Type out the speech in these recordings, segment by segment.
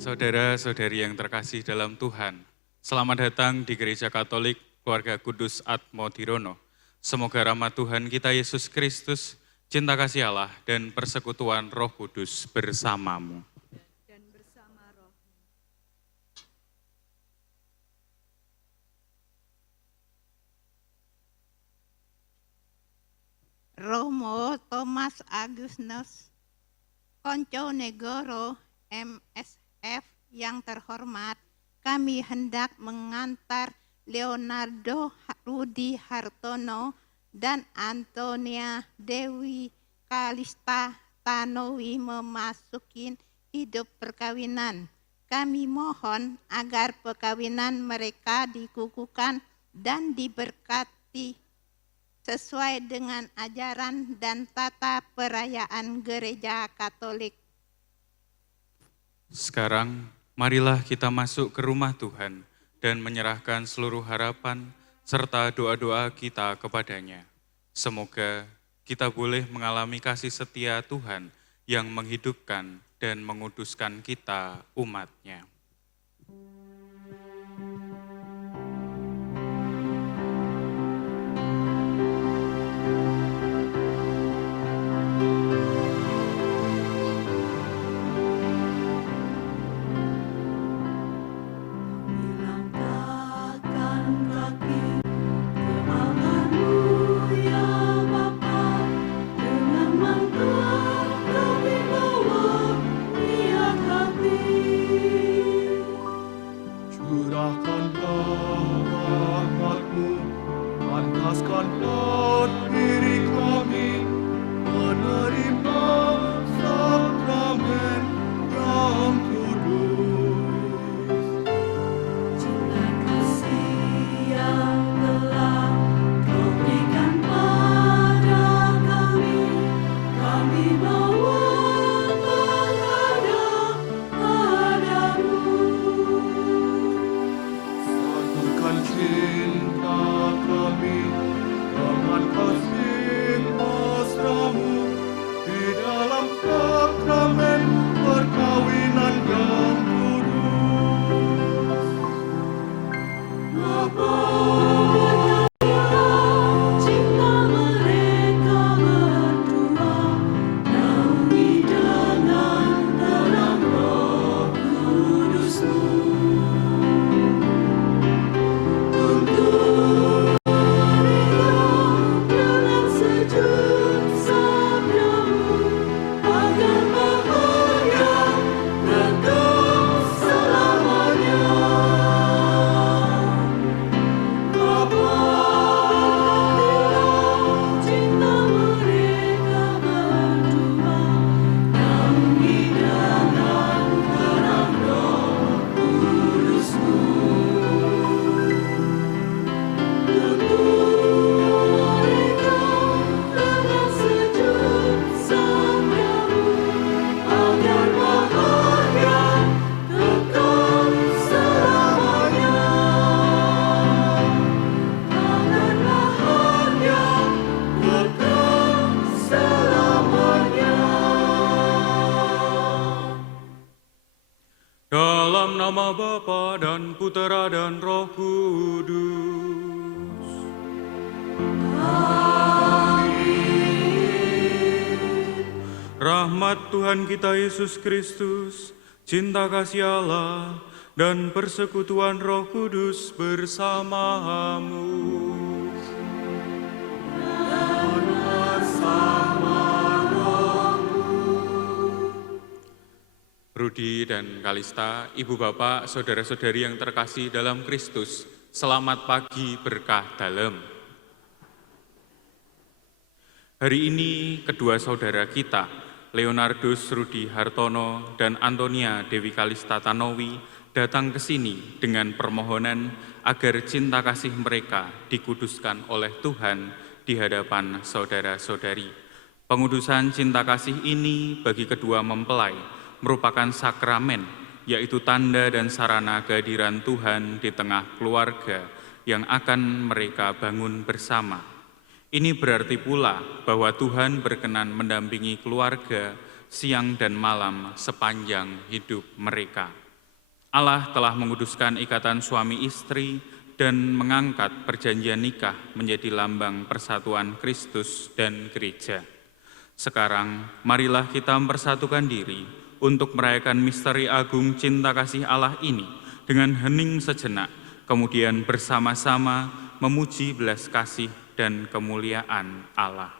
Saudara-saudari yang terkasih dalam Tuhan, selamat datang di Gereja Katolik Keluarga Kudus Atmo Dirono. Semoga rahmat Tuhan kita Yesus Kristus, cinta kasih Allah, dan persekutuan Roh Kudus bersamamu. Dan bersama roh. Romo Thomas Agustinus, Konco Negoro MSF yang terhormat, kami hendak mengantar Leonardo Rudi Hartono dan Antonia Dewi Kalista Tanowi memasuki hidup perkawinan. Kami mohon agar perkawinan mereka dikukuhkan dan diberkati sesuai dengan ajaran dan tata perayaan Gereja Katolik. Sekarang, marilah kita masuk ke rumah Tuhan dan menyerahkan seluruh harapan serta doa-doa kita kepadanya. Semoga kita boleh mengalami kasih setia Tuhan yang menghidupkan dan menguduskan kita umat-Nya. Dalam nama Bapa dan Putera dan Roh Kudus. Amin. Rahmat Tuhan kita Yesus Kristus, cinta kasih Allah, dan persekutuan Roh Kudus bersamamu. Rudi dan Kalista, Ibu Bapak, Saudara-saudari yang terkasih dalam Kristus, selamat pagi berkah dalam. Hari ini kedua saudara kita, Leonardus Rudi Hartono dan Antonia Dewi Kalista Tanowi, datang ke sini dengan permohonan agar cinta kasih mereka dikuduskan oleh Tuhan di hadapan saudara-saudari. Pengudusan cinta kasih ini bagi kedua mempelai merupakan sakramen, yaitu tanda dan sarana kehadiran Tuhan di tengah keluarga yang akan mereka bangun bersama. Ini berarti pula bahwa Tuhan berkenan mendampingi keluarga siang dan malam sepanjang hidup mereka. Allah telah menguduskan ikatan suami istri dan mengangkat perjanjian nikah menjadi lambang persatuan Kristus dan gereja. Sekarang, marilah kita mempersatukan diri untuk merayakan misteri agung cinta kasih Allah ini dengan hening sejenak, kemudian bersama-sama memuji belas kasih dan kemuliaan Allah.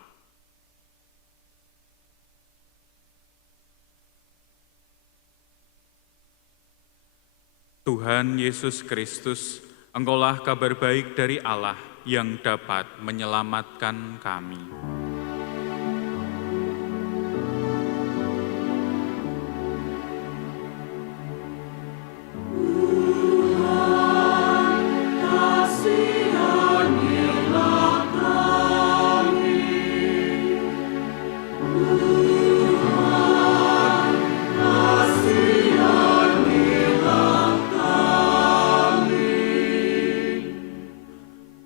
Tuhan Yesus Kristus, Engkaulah kabar baik dari Allah yang dapat menyelamatkan kami.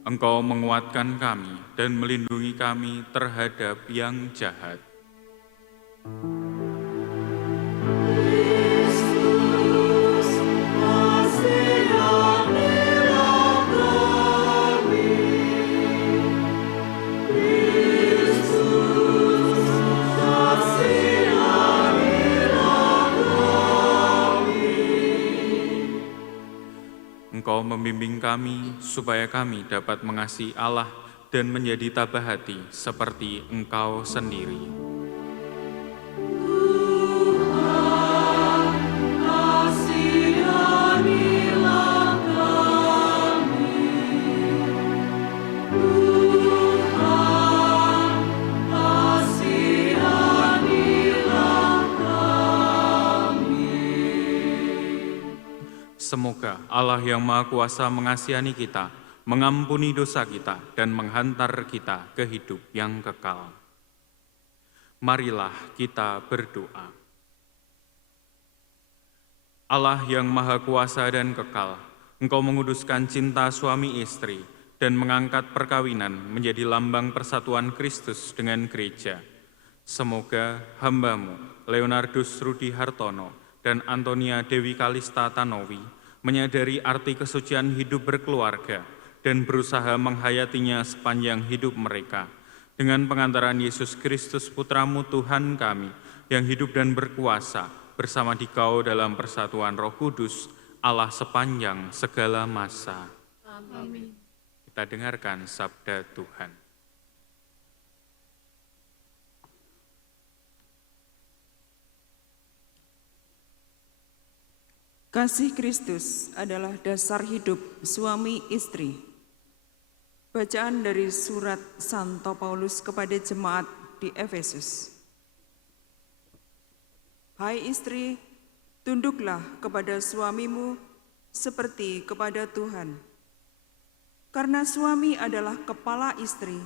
Engkau menguatkan kami dan melindungi kami terhadap yang jahat. Engkau membimbing kami supaya kami dapat mengasihi Allah dan menjadi tabah hati seperti Engkau sendiri. Semoga Allah yang Maha Kuasa mengasihani kita, mengampuni dosa kita, dan menghantar kita ke hidup yang kekal. Marilah kita berdoa. Allah yang Maha Kuasa dan kekal, Engkau menguduskan cinta suami istri dan mengangkat perkawinan menjadi lambang persatuan Kristus dengan gereja. Semoga hamba-Mu, Leonardus Rudi Hartono dan Antonia Dewi Kalista Tanowi, menyadari arti kesucian hidup berkeluarga dan berusaha menghayatinya sepanjang hidup mereka. Dengan pengantaran Yesus Kristus Putra-Mu Tuhan kami, yang hidup dan berkuasa bersama Dikau dalam persatuan Roh Kudus, Allah sepanjang segala masa. Amin. Kita dengarkan sabda Tuhan. Kasih Kristus adalah dasar hidup suami istri. Bacaan dari surat Santo Paulus kepada jemaat di Efesus. Hai istri, tunduklah kepada suamimu seperti kepada Tuhan. Karena suami adalah kepala istri,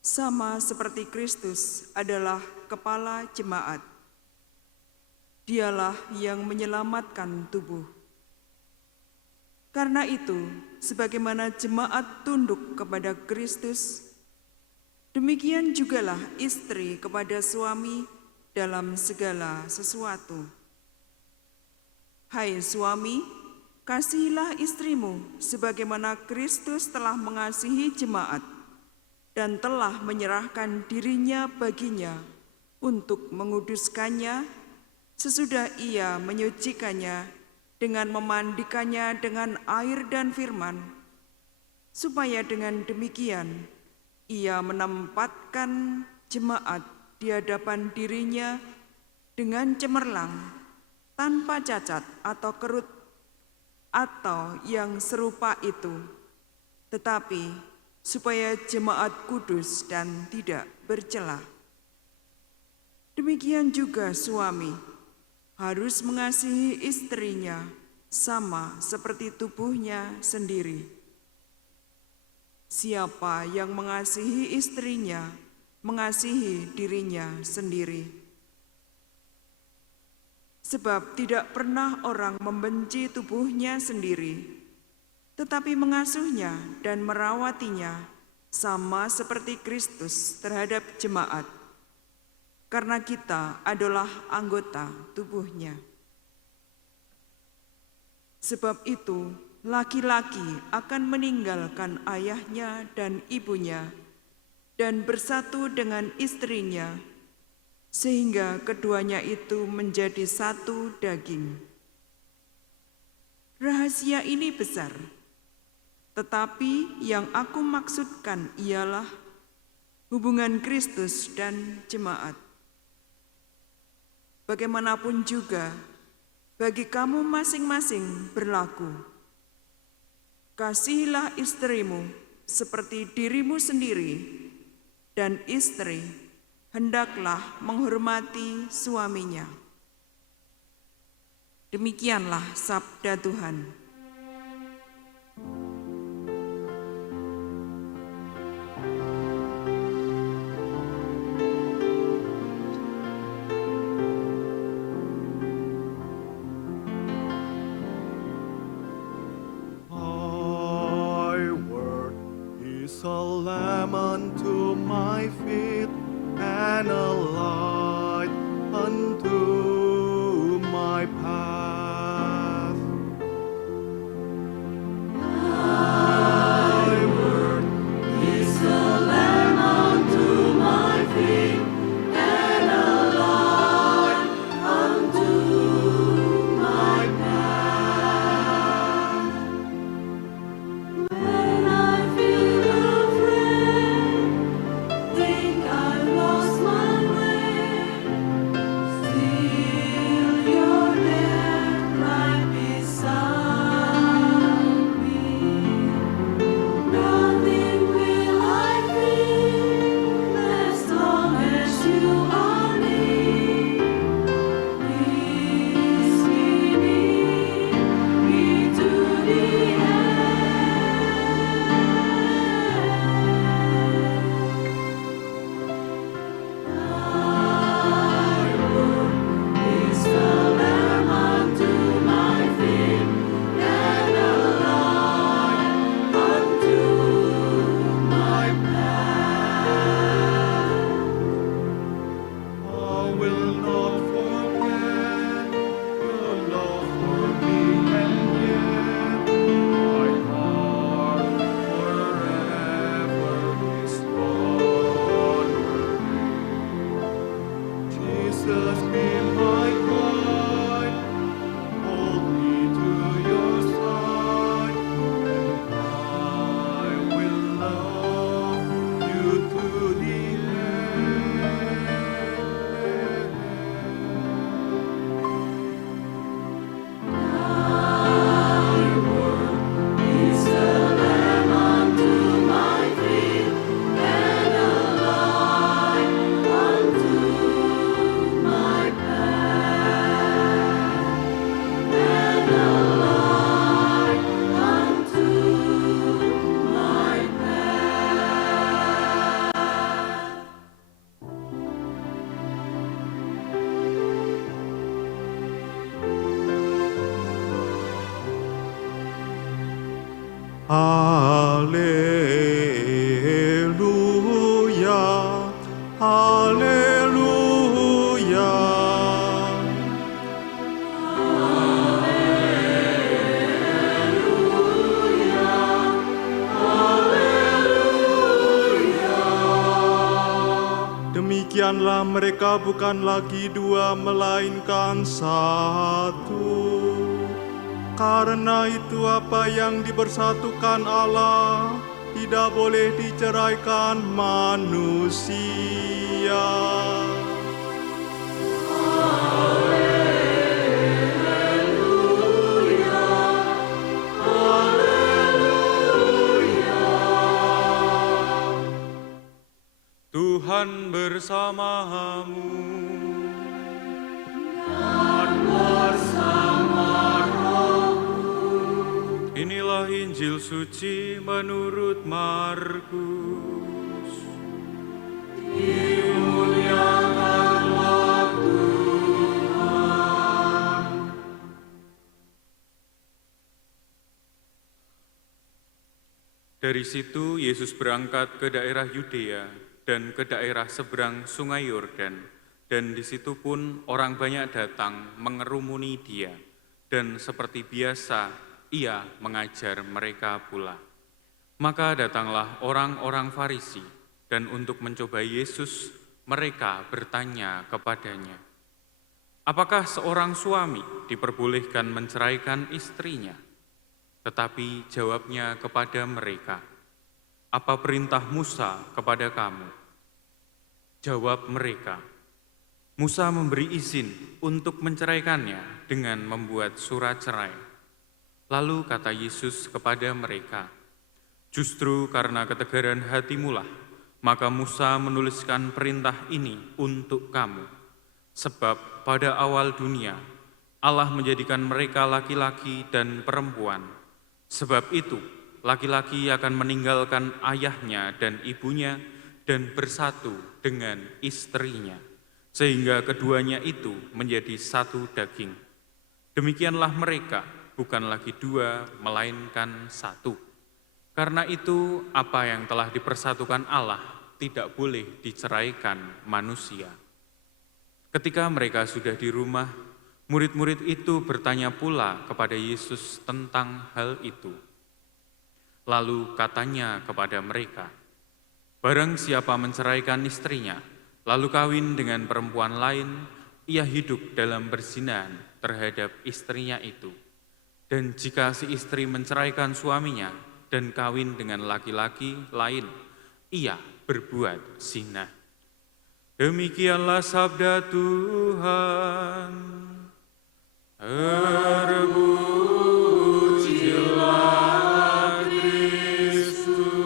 sama seperti Kristus adalah kepala jemaat. Dialah yang menyelamatkan tubuh. Karena itu, sebagaimana jemaat tunduk kepada Kristus, demikian jugalah istri kepada suami dalam segala sesuatu. Hai suami, kasihilah istrimu sebagaimana Kristus telah mengasihi jemaat dan telah menyerahkan dirinya baginya untuk menguduskannya sesudah ia menyucikannya dengan memandikannya dengan air dan firman, supaya dengan demikian ia menempatkan jemaat di hadapan dirinya dengan cemerlang, tanpa cacat atau kerut atau yang serupa itu, tetapi supaya jemaat kudus dan tidak bercela. Demikian juga suami harus mengasihi istrinya sama seperti tubuhnya sendiri. Siapa yang mengasihi istrinya, mengasihi dirinya sendiri. Sebab tidak pernah orang membenci tubuhnya sendiri, tetapi mengasuhnya dan merawatinya sama seperti Kristus terhadap jemaat. Karena kita adalah anggota tubuhnya. Sebab itu, laki-laki akan meninggalkan ayahnya dan ibunya dan bersatu dengan istrinya, sehingga keduanya itu menjadi satu daging. Rahasia ini besar, tetapi yang aku maksudkan ialah hubungan Kristus dan jemaat. Bagaimanapun juga, bagi kamu masing-masing berlaku. Kasihilah istrimu seperti dirimu sendiri, dan istri hendaklah menghormati suaminya. Demikianlah sabda Tuhan. Thy word is a lamp unto my feet and a light unto my path. Thy word is a lamp unto my feet and a light unto my path. When I feel afraid, think I lost my way, still you're there right beside me. Nothing will I fear as long as you are near. Please keep me to the is the lamp unto my feet and a light unto my path. I will not forget your love for me, and yet my heart forever is onward. Jesus, be my guide, hold me to your side, and I will love you to the end. Thy word is a lamp unto my feet and a light unto my path, and a light unto my path. Haleluya, haleluya. Demikianlah mereka bukan lagi dua, melainkan satu. Karena itu apa yang dipersatukan Allah tidak boleh diceraikan manusia. Tuhan bersamamu. Inilah Injil suci menurut Markus. Dimuliakanlah Tuhan. Dari situ Yesus berangkat ke daerah Yudea dan ke daerah seberang Sungai Yordan, dan di situ pun orang banyak datang mengerumuni Dia, dan seperti biasa ia mengajar mereka pula. Maka datanglah orang-orang Farisi, dan untuk mencoba Yesus, mereka bertanya kepadanya, "Apakah seorang suami diperbolehkan menceraikan istrinya?" Tetapi jawabnya kepada mereka, "Apa perintah Musa kepada kamu?" Jawab mereka, "Musa memberi izin untuk menceraikannya dengan membuat surat cerai." Lalu kata Yesus kepada mereka, "Justru karena ketegaran hatimulah, maka Musa menuliskan perintah ini untuk kamu. Sebab pada awal dunia, Allah menjadikan mereka laki-laki dan perempuan. Sebab itu, laki-laki akan meninggalkan ayahnya dan ibunya dan bersatu dengan istrinya, sehingga keduanya itu menjadi satu daging. Demikianlah mereka, bukan lagi dua, melainkan satu. Karena itu, apa yang telah dipersatukan Allah tidak boleh diceraikan manusia." Ketika mereka sudah di rumah, murid-murid itu bertanya pula kepada Yesus tentang hal itu. Lalu katanya kepada mereka, "Barang siapa menceraikan istrinya, lalu kawin dengan perempuan lain, ia hidup dalam perzinahan terhadap istrinya itu. Dan jika si istri menceraikan suaminya dan kawin dengan laki-laki lain, ia berbuat zina." Demikianlah sabda Tuhan. Terpujilah Kristus.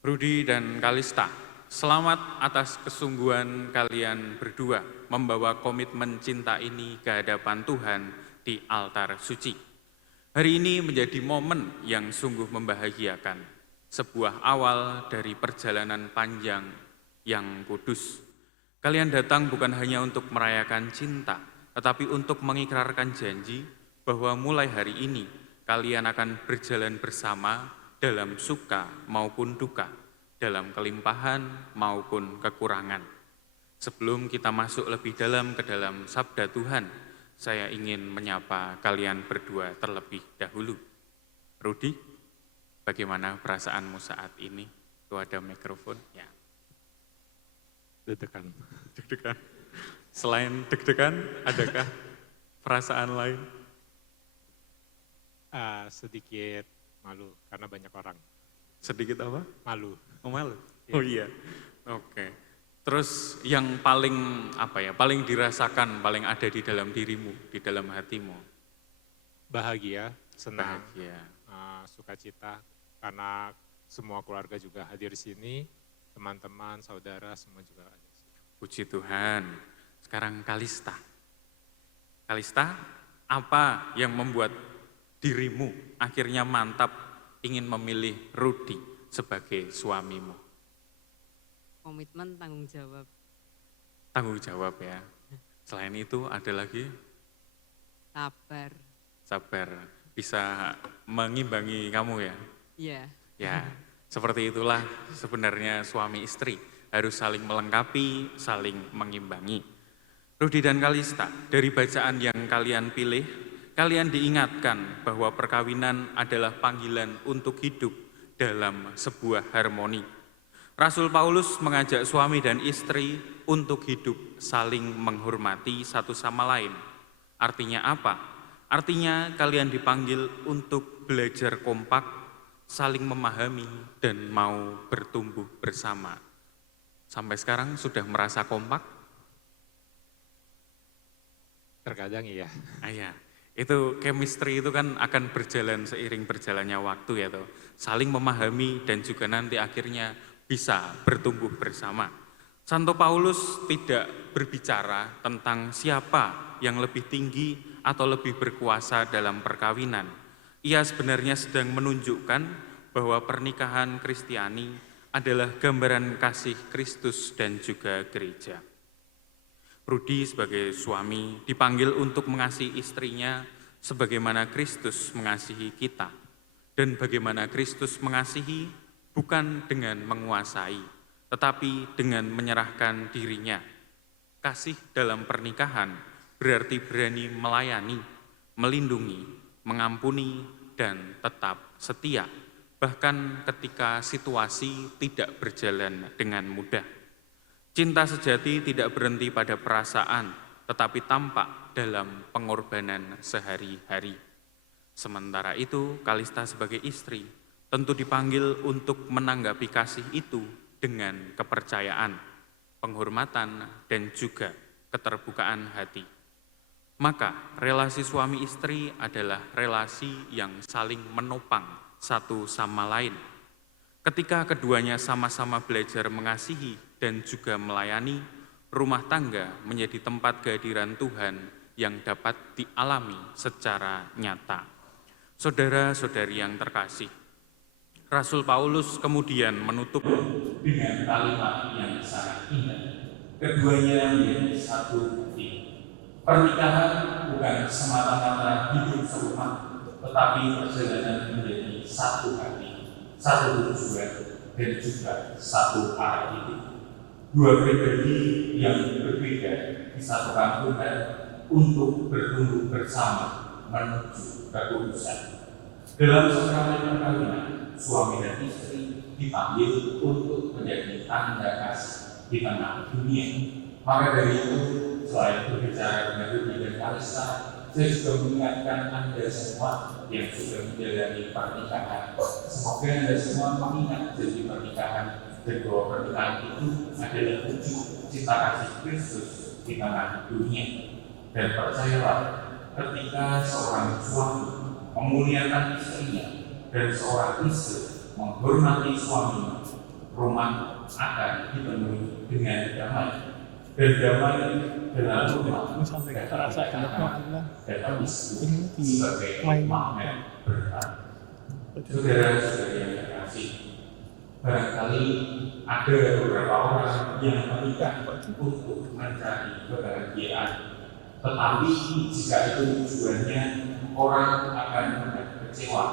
Rudi dan Kalista, selamat atas kesungguhan kalian berdua membawa komitmen cinta ini ke hadapan Tuhan di altar suci. Hari ini menjadi momen yang sungguh membahagiakan, sebuah awal dari perjalanan panjang yang kudus. Kalian datang bukan hanya untuk merayakan cinta, tetapi untuk mengikrarkan janji bahwa mulai hari ini kalian akan berjalan bersama dalam suka maupun duka, dalam kelimpahan maupun kekurangan. Sebelum kita masuk lebih dalam ke dalam sabda Tuhan, saya ingin menyapa kalian berdua terlebih dahulu. Rudi, bagaimana perasaanmu saat ini? Tuh ada mikrofon, ya. Deg-degan. Deg-degan. Selain deg-degan, adakah perasaan lain? Sedikit malu karena banyak orang. Sedikit apa? Malu. Oh, malu? Iya. Oh iya, oke. Terus yang paling paling dirasakan, paling ada di dalam dirimu, di dalam hatimu? Bahagia, senang, Bahagia. sukacita karena semua keluarga juga hadir di sini, teman-teman, saudara semua juga ada. Puji Tuhan. Sekarang Kalista. Kalista, apa yang membuat dirimu akhirnya mantap ingin memilih Rudi sebagai suamimu? Komitmen, tanggung jawab. Tanggung jawab ya. Selain itu ada lagi? Sabar. Sabar. Bisa mengimbangi kamu ya? Iya. Ya, seperti itulah sebenarnya suami istri. Harus saling melengkapi, saling mengimbangi. Rudi dan Kalista, dari bacaan yang kalian pilih, kalian diingatkan bahwa perkawinan adalah panggilan untuk hidup dalam sebuah harmoni. Rasul Paulus mengajak suami dan istri untuk hidup saling menghormati satu sama lain. Artinya apa? Artinya kalian dipanggil untuk belajar kompak, saling memahami, dan mau bertumbuh bersama. Sampai sekarang sudah merasa kompak? Terkadang iya. Iya. Itu chemistry itu kan akan berjalan seiring berjalannya waktu ya toh. Saling memahami dan juga nanti akhirnya bisa bertumbuh bersama. Santo Paulus tidak berbicara tentang siapa yang lebih tinggi atau lebih berkuasa dalam perkawinan. Ia sebenarnya sedang menunjukkan bahwa pernikahan Kristiani adalah gambaran kasih Kristus dan juga gereja. Rudi sebagai suami dipanggil untuk mengasihi istrinya sebagaimana Kristus mengasihi kita. Dan bagaimana Kristus mengasihi bukan dengan menguasai, tetapi dengan menyerahkan dirinya. Kasih dalam pernikahan berarti berani melayani, melindungi, mengampuni, dan tetap setia, bahkan ketika situasi tidak berjalan dengan mudah. Cinta sejati tidak berhenti pada perasaan, tetapi tampak dalam pengorbanan sehari-hari. Sementara itu, Kalista sebagai istri tentu dipanggil untuk menanggapi kasih itu dengan kepercayaan, penghormatan, dan juga keterbukaan hati. Maka relasi suami istri adalah relasi yang saling menopang satu sama lain. Ketika keduanya sama-sama belajar mengasihi dan juga melayani, rumah tangga menjadi tempat kehadiran Tuhan yang dapat dialami secara nyata. Saudara-saudari yang terkasih, Rasul Paulus kemudian menutup dengan kalimat yang sangat indah. Keduanya menjadi satu bukti. Pernikahan bukan semata-mata hidup serumah, tetapi perjalanan menjadi satu hati, satu tujuan, dan juga satu arah hidup. Dua pribadi yang berbeda disatukan Tuhan untuk bertumbuh bersama menuju kekudusan. Dalam sakramen perkawinan, suami dan istri dipanggil untuk menjadi tanda kasih di tengah dunia. Maka dari itu, selain berbicara dengan Rudy dan Kalista, saya juga mengingatkan Anda semua yang sudah menjalani pernikahan. Semoga Anda semua mengingat janji pernikahan dan bahwa pernikahan itu adalah wujud cinta kasih Kristus di tengah dunia. Dan percayalah, ketika seorang suami memuliakan istrinya dan seorang istri menghormati suaminya, rumah akan dipenuhi dengan damai. Dan damai dalam rumah dan istri sebagai magnet berkat. Saudara-saudari yang terkasih, barangkali ada beberapa orang yang menikah untuk mencari kebahagiaan, tetapi jika itu tujuannya, orang akan mudah kecewa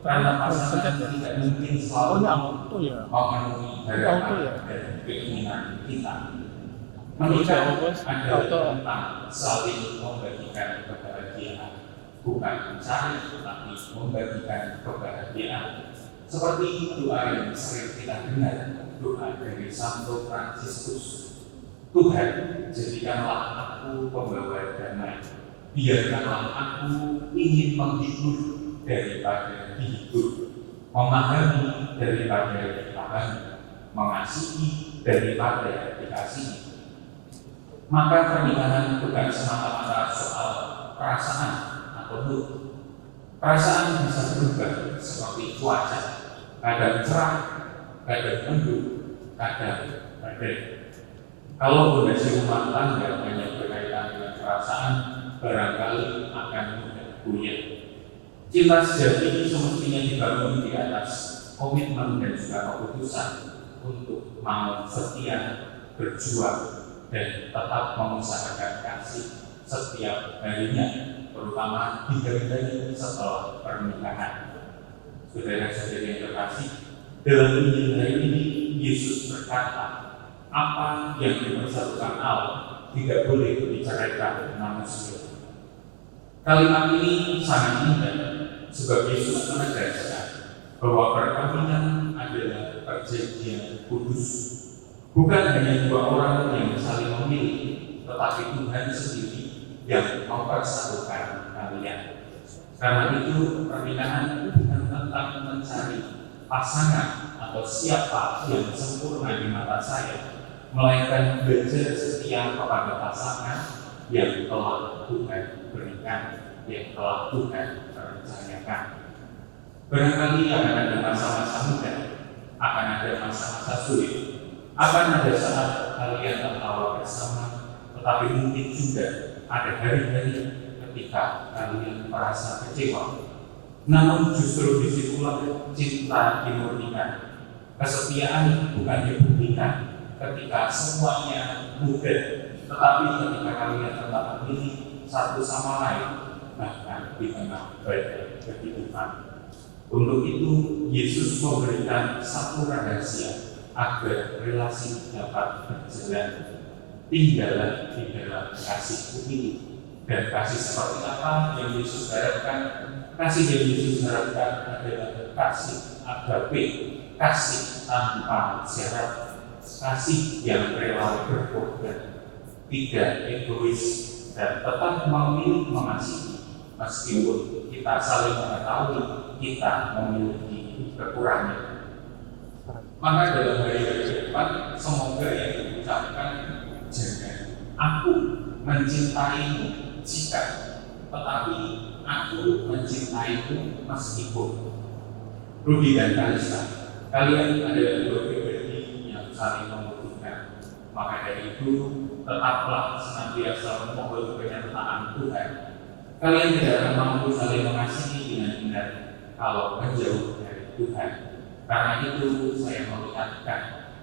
karena pasangan tidak mungkin selalu memenuhi harapan dan keinginan kita. Menikah adalah tentang saling membagikan kebahagiaan, bukan mencari, tetapi membagikan kebahagiaan. Seperti doa yang sering kita dengar, doa dari Santo Fransiskus. Tuhan, jadikanlah aku pembawa damai, biarkanlah aku ingin menghibur daripada dihibur, memahami daripada dipahami, mengasihi daripada dikasihi. Maka pernikahan bukan semata-mata soal perasaan atau mood. Perasaan bisa berubah seperti cuaca, kadang cerah, kadang mendung, kadang badai. Kalau fondasi rumah tangga hanya berkaitan dengan perasaan, barangkali akan mudah goyah. Cinta sejati semestinya dibangun di atas komitmen dan juga keputusan untuk mau setia, berjuang, dan tetap mengusahakan kasih setiap harinya, terutama di hari-hari setelah pernikahan. Saudara-saudari yang terkasih, dalam Injil hari ini Yesus berkata, apa yang dipersatukan Allah tidak boleh diceraikan manusia. Kalimat ini sangat indah, sebab Yesus menegaskan bahwa perkawinan adalah perjanjian kudus. Bukan hanya dua orang yang saling memilih, tetapi Tuhan sendiri yang mempersatukan kalian. Karena itu, pernikahan bukan tentang mencari pasangan atau siapa yang sempurna di mata saya, melainkan belajar setia kepada pasangan yang telah Tuhan berikan, yang telah Tuhan rencanakan. Barangkali akan ada masa-masa muda, akan ada masa-masa sulit, akan ada saat kalian tertawa bersama, tetapi mungkin juga ada hari-hari ketika kalian merasa kecewa. Namun justru disitulah cinta dimurnikan. Kesetiaan bukan dibuktikan ketika semuanya mudah, tetapi ketika kalian tetap memilih satu sama lain, bahkan di tengah badai kehidupan. Untuk itu, Yesus memberikan satu rahasia agar relasi dapat berjalan. tinggallah di dalam kasih ini. Dan kasih seperti apa yang Yesus harapkan? Kasih yang Yesus harapkan adalah kasih agape, kasih tanpa syarat, kasih yang rela berkorban, tidak egois, dan tetap memilih mengasihi meskipun kita saling mengetahui kita memiliki kekurangan. Maka dalam hari-hari depan, semoga yang diucapkan jangan aku mencintaimu jika, tetapi aku mencintaimu meskipun. Rudi dan Kalista, kalian adalah dua pribadi yang saling membutuhkan. Maka dari itu, tetaplah senantiasa memohon penyertaan Tuhan. Kalian tidak akan mampu saling mengasihi dengan benar kalau menjauh dari Tuhan. Karena itu saya mengingatkan,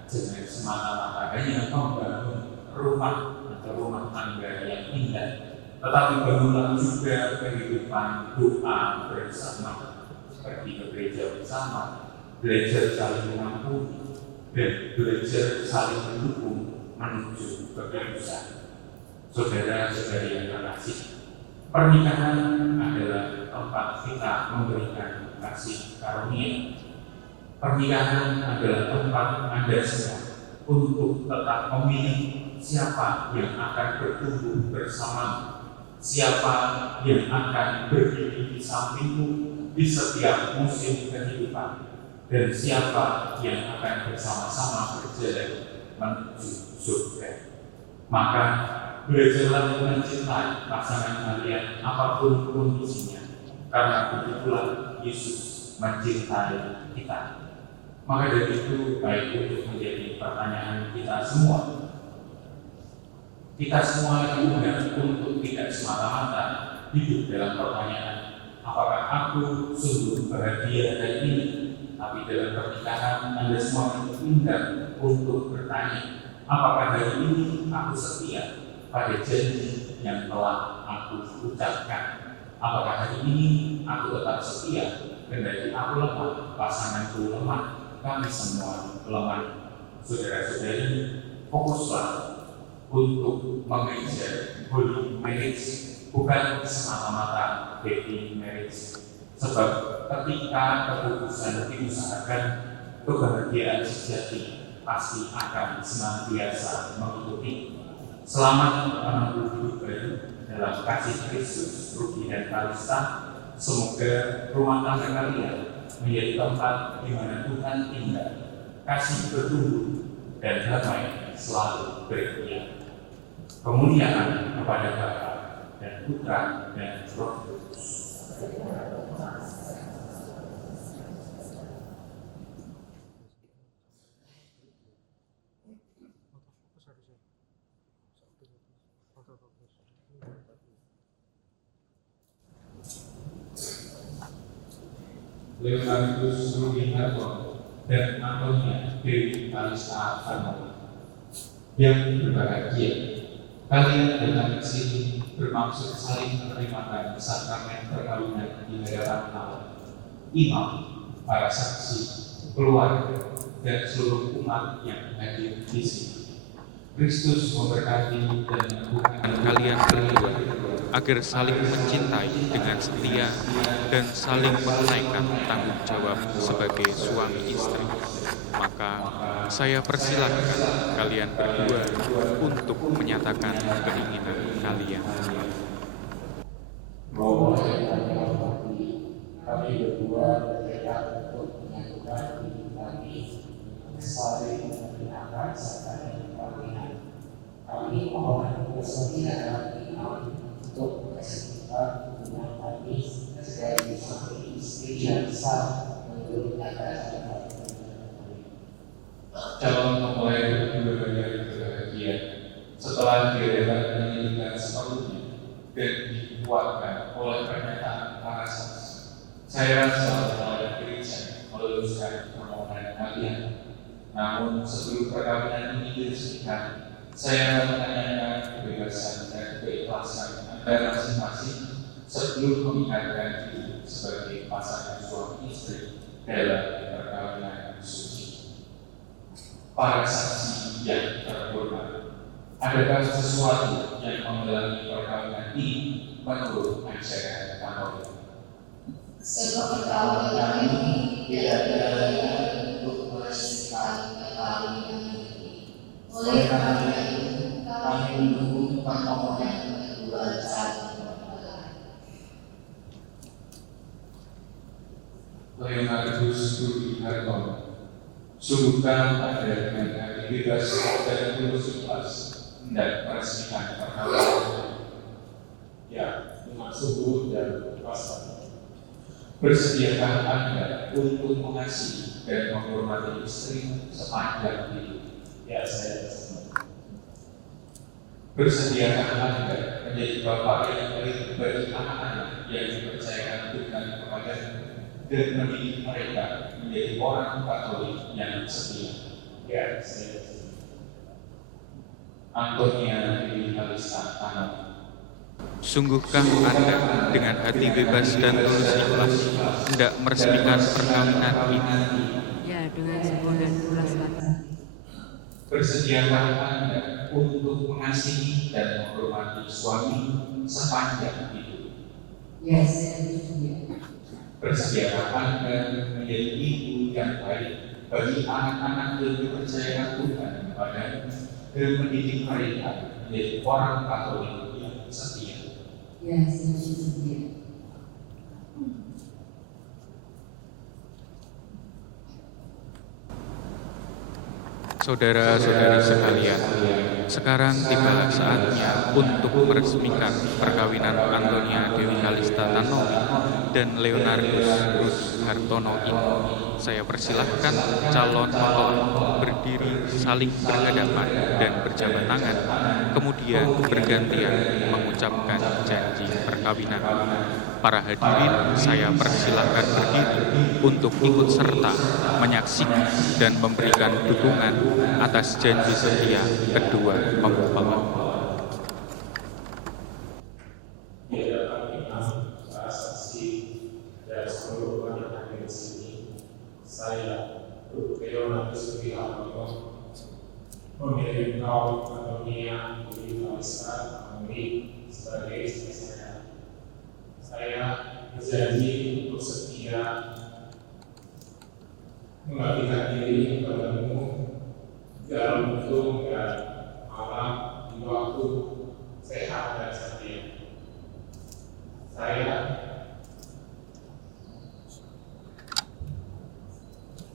jangan semata-mata hanya membangun rumah atau rumah tangga yang indah, tetapi bangunlah juga kehidupan doa bersama, pergi ke gereja bersama, belajar saling mengampuni, dan belajar saling mendukung menuju kekudusan. Saudara-saudari yang terkasih, pernikahan adalah tempat kita memberikan kasih karunia. Pernikahan adalah tempat Anda semua untuk tetap memilih siapa yang akan bertumbuh bersama, siapa yang akan berdiri di sampingmu di setiap musim kehidupan, dan siapa yang akan bersama-sama berjalan menuju surga. Maka belajarlah mencintai pasangan kalian apapun kondisinya, karena begitulah Yesus mencintai kita. Maka dari itu baik untuk menjadi pertanyaan kita semua. Kita semua diundang untuk tidak semata-mata hidup dalam pertanyaan, apakah aku sungguh bahagia hari ini? Tapi dalam pernikahan Anda semua diundang untuk bertanya, apakah hari ini aku setia pada janji yang telah aku ucapkan? Apakah hari ini aku tetap setia? Kendati aku lemah, pasanganku lemah, kami semua lemah. Saudara-saudari, fokuslah untuk mengejar holy marriage, bukan semata-mata happy marriage. Sebab ketika keputusan diusahakan, kebahagiaan sejati pasti akan senantiasa mengikuti. Selamat menempuh hidup baru dalam kasih Kristus. Rudi dan Kalista, semoga rumah tangga kalian menjadi tempat di mana Tuhan tinggal, kasih bertumbuh, dan damai selalu berkeliaran. Kemuliaan kepada Bapa dan Putra dan Roh Kudus. Leonardus Rudi Hartono dan Antonia Dewi Kalista Hartono yang berbahagia, kalian datang ke sini bermaksud saling menerimakan sakramen perkawinan di hadapan Allah, imam, para saksi, keluarga, dan seluruh umat yang hadir di sini. Kristus memberkati dan meneguhkan kalian berdua agar saling mencintai dengan setia dan saling menunaikan tanggung jawab sebagai suami istri. Maka saya persilahkan kalian berdua untuk menyatakan keinginan kalian. Kami berdua bertekad untuk menyatukan diri kami saling mendengarkan serta perkawinan. Kami mohon bersedia untuk keseimbangan hubungan kami sebagai suami istri yang sah menurut ajaran. Calon mempelai berdua yang berbahagia setelah diadakan penyelidikan sepenuhnya dan dikuatkan oleh pernyataan para saksi. Saya rasa oleh gereja meluluskan permohonan kalian. Namun sebelum perkawinan ini diresmikan, saya menanyakan kebebasan dan keikhlasan Anda masing-masing sebelum mengingatkan diri sebagai pasangan suami istri dalam perkawinan suci. Para saksi yang terhormat, Adakah sesuatu yang menghalangi perkawinan ini menurut ajaran Katolik? Sepengetahuan kami tidak ada untuk meresmikan perkawinan ini. Oleh karena itu, kami mendukung permohonan kedua calon mempelai. Leonardus Rudi Hartono, sungguhkah Anda dengan hati bebas dan tulus ikhlas hendak meresmikan perkawinan? Ya, dengan sungguh dan ikhlas. Bersediakah Anda untuk mengasihi dan menghormati istri sepanjang hidup? Ya, saya bersedia. Bersediakah Anda menjadi bapak yang baik bagi anak-anak yang dipercayakan Tuhan kepada dan mendidik mereka menjadi orang Katolik yang setia? Ya, saya bersedia. Antonia Dewi Kalista Tanowi. Sungguhkah Anda dengan hati bebas dan tulus ikhlas hendak meresmikan perkawinan ini? Ya, dengan sungguh dan ikhlas hati. Bersediakah Anda untuk mengasihi dan menghormati suami sepanjang hidup? Ya, saya bersedia. Bersediakah Anda menjadi ibu yang baik bagi anak-anak yang dipercayakan Tuhan kepada dan mendidik mereka menjadi orang Katolik yang setia? Ya, saya bersedia. Saudara-saudari sekalian, sekarang tibalah saatnya untuk meresmikan perkawinan Antonia Dewi Kalista Tanowi dan Leonardus Rudi Hartono ini. Saya persilahkan calon mempelai berdiri saling berhadapan dan berjabat tangan, kemudian bergantian mengucapkan janji perkawinan. Para hadirin, saya persilahkan berdiri untuk ikut serta menyaksikan dan memberikan dukungan atas janji setia kedua mempelai. Di hadapan imam, para saksi, dan seluruh orang yang hadir di sini, saya, Leonardus Rudi Hartono, memilih engkau, Antonia Dewi Kalista Tanowi, sebagai istri saya. Saya berjanji untuk setia mengabdikan diri kepadamu dalam bentuk dan malam di waktu sehat dan setia.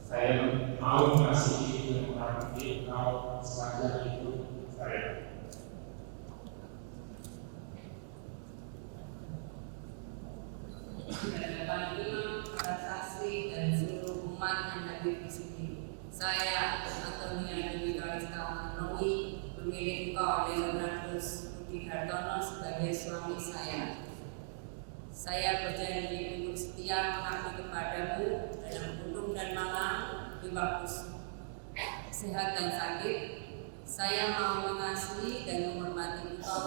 Saya mau mengasihi dan menghormati engkau sepanjang hidup saya. Hadapan imam, para saksi, dan seluruh umat yang hadir di sini. Saya, Antonia Dewi Kalista Tanowi, memilih engkau, Leonardus Rudi Hartono, sebagai suami saya. Saya berjanji untuk setia mengabdi kepadamu dalam gunung dan malam, di waktu sehat dan sakit. Saya mau mengasihi dan menghormati engkau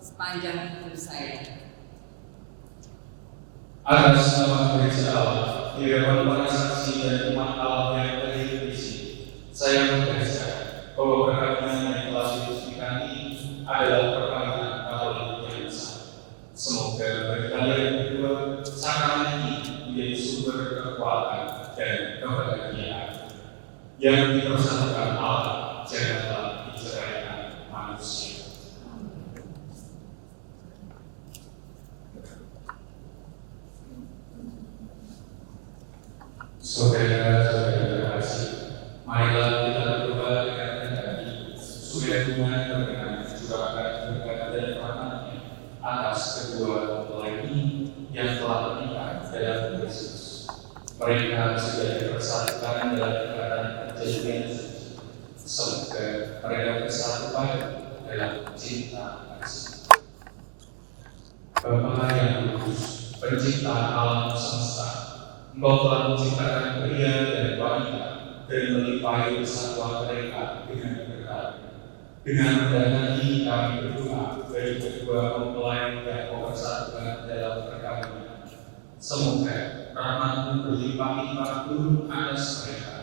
sepanjang hidup saya. Atas nama Gereja Allah, di depan para saksi dan umat Allah yang hadir di sini, saya menegaskan bahwa perkawinan yang telah diresmikan ini adalah perkawinan Katolik yang sah. Semoga bagi kalian berdua, sakramen ini menjadi sumber kekuatan dan kebahagiaan. Yang dipersatukan Allah, janganlah diceraikan manusia. Saudara-saudari terkasih, marilah kita berdoa dengan rendah hati supaya Tuhan berkenan mencurahkan berkat dan rahmat-Nya atas kedua mempelai ini yang telah menikah dalam Kristus. Mereka sudah dipersatukan dalam ikatan perjanjian suci. Semoga mereka bersatu padu dalam cinta kasih. Bapa yang kudus, pencipta alam semesta, Engkau telah menciptakan pria dan wanita dan melimpahi persatuan mereka dengan berkat. Dengan rendah hati kami berdoa bagi kedua mempelai yang Kau persatukan dalam perkawinan. Semoga rahmat-Mu berlimpah-limpah turun atas mereka.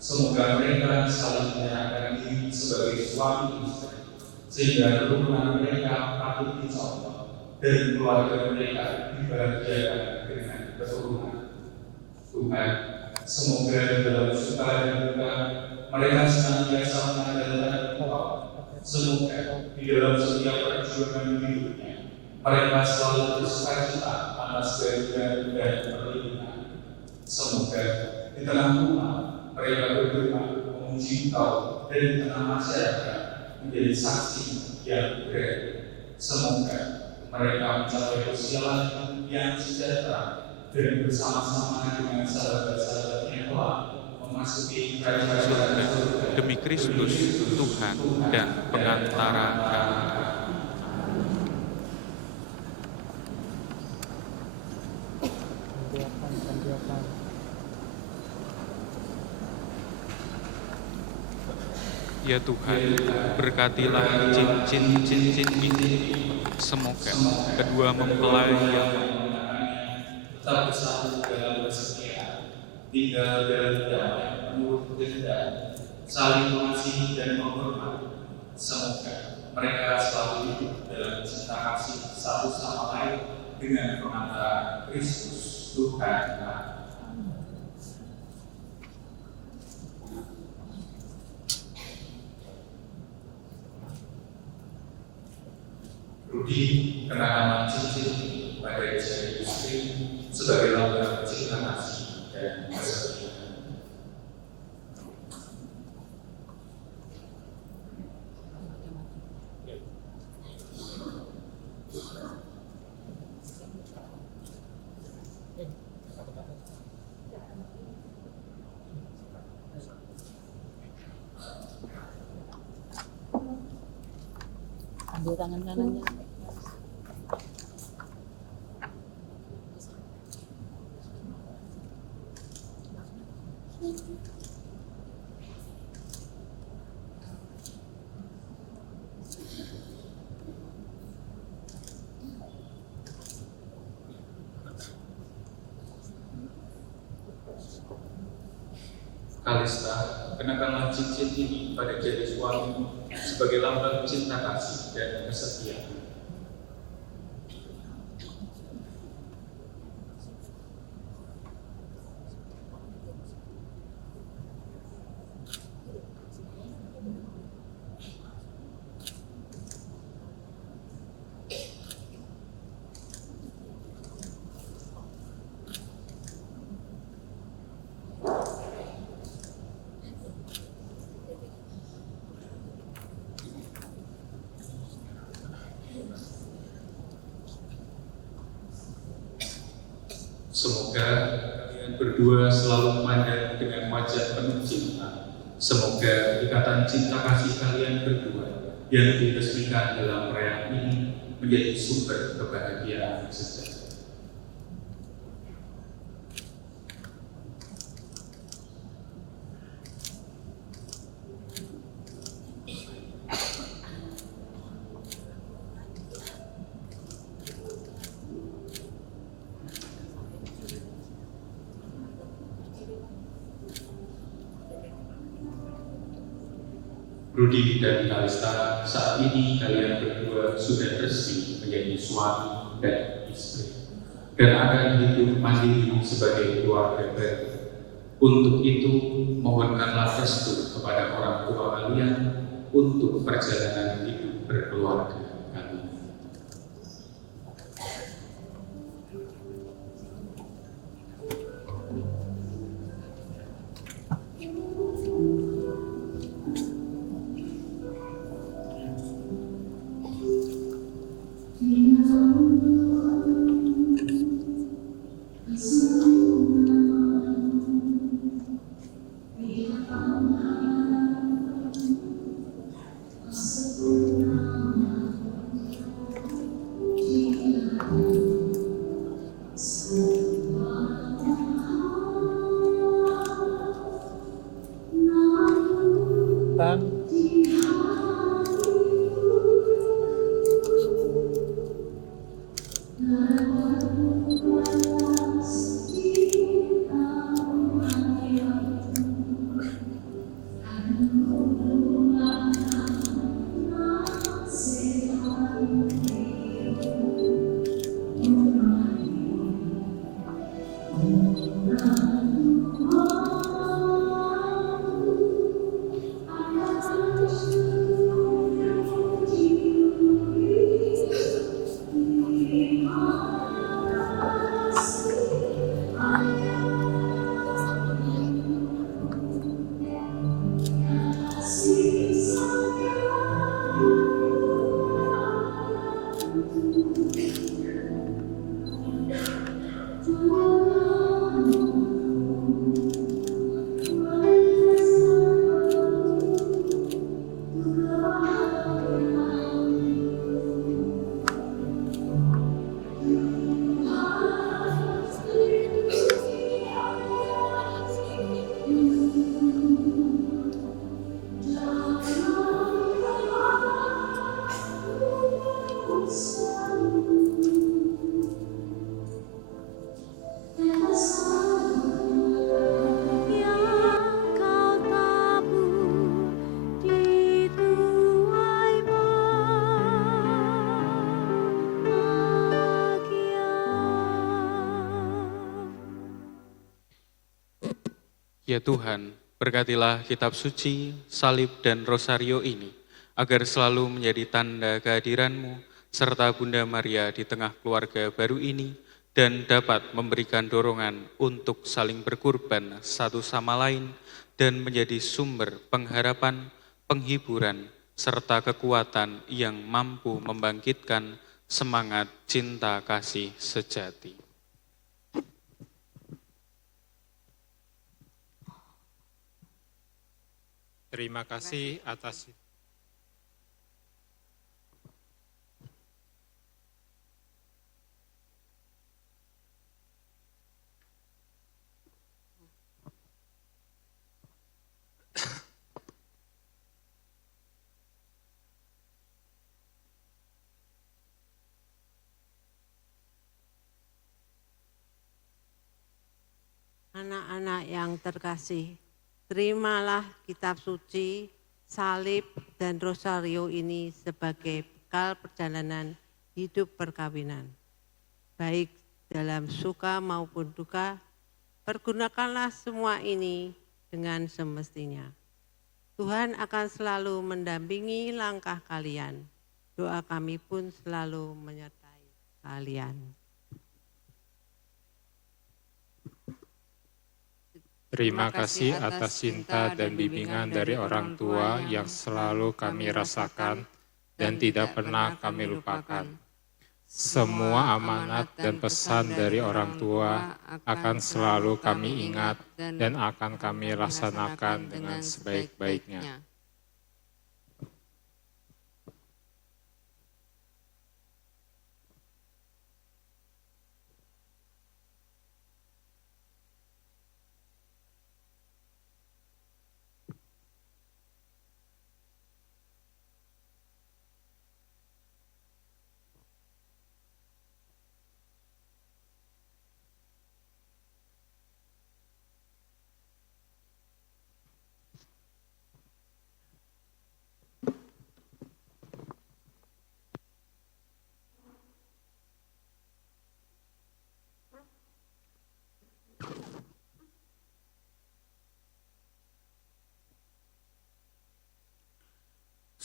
Semoga mereka saling menyerahkan diri sebagai suami istri, sehingga keturunan mereka patut dicontoh dan keluarga mereka dibahagiakan dengan keturunan. Tuhan, semoga dalam suka dan duka mereka senantiasa mengandalkan Engkau. Semoga di dalam setiap perjuangan hidupnya mereka selalu bersukacita atas kehadiran dan perlindungan. Semoga di tengah rumah mereka berdoa memuji Engkau dan di tengah masyarakat menjadi saksi yang berani. Semoga mereka mencapai usia yang sejahtera dan bersama-sama dengan sahabat-sahabat yang telah memasuki kerajaan surga Demi Kristus, Tuhan dan pengantara kami. Ya Tuhan, berkatilah cincin-cincin ini. Semoga kedua mempelai yang tetap bersatu dalam kesetiaan, tinggal dalam damai penuh dendam, saling mengasihi dan menghormati. Semoga mereka selalu hidup dalam cinta kasih satu sama lain dengan pengantara Kristus Tuhan kami. Rudi kenakan cincin pada jari istri sebagai lambang cinta kasih dan kesetiaan. Ambil tangan kanannya. Kalista, kenakanlah cincin ini pada jari suamimu sebagai lambang cinta kasih dan kesetiaan. Semoga kalian berdua selalu memandang dengan wajah penuh cinta. Semoga ikatan cinta kasih kalian berdua yang diresmikan dalam perayaan ini menjadi sumber kebahagiaan sejati. Rudi dan Kalista, saat ini kalian berdua sudah resmi menjadi suami dan istri dan akan hidup mandiri sebagai keluarga baru. Untuk itu, mohonkanlah restu kepada orang tua kalian untuk perjalanan hidup berkeluarga kalian. Ya Tuhan, berkatilah kitab suci, salib, dan rosario ini, agar selalu menjadi tanda kehadiran-Mu, serta Bunda Maria di tengah keluarga baru ini, dan dapat memberikan dorongan untuk saling berkorban satu sama lain, dan menjadi sumber pengharapan, penghiburan, serta kekuatan yang mampu membangkitkan semangat cinta kasih sejati. Terima kasih atas Anak-anak yang terkasih, terimalah kitab suci, salib, dan rosario ini sebagai bekal perjalanan hidup perkawinan. Baik dalam suka maupun duka, pergunakanlah semua ini dengan semestinya. Tuhan akan selalu mendampingi langkah kalian. Doa kami pun selalu menyertai kalian. Terima kasih atas cinta dan bimbingan dari orang tua yang selalu kami rasakan dan tidak pernah kami lupakan. Semua amanat dan pesan dari orang tua akan selalu kami ingat dan akan kami laksanakan dengan sebaik-baiknya.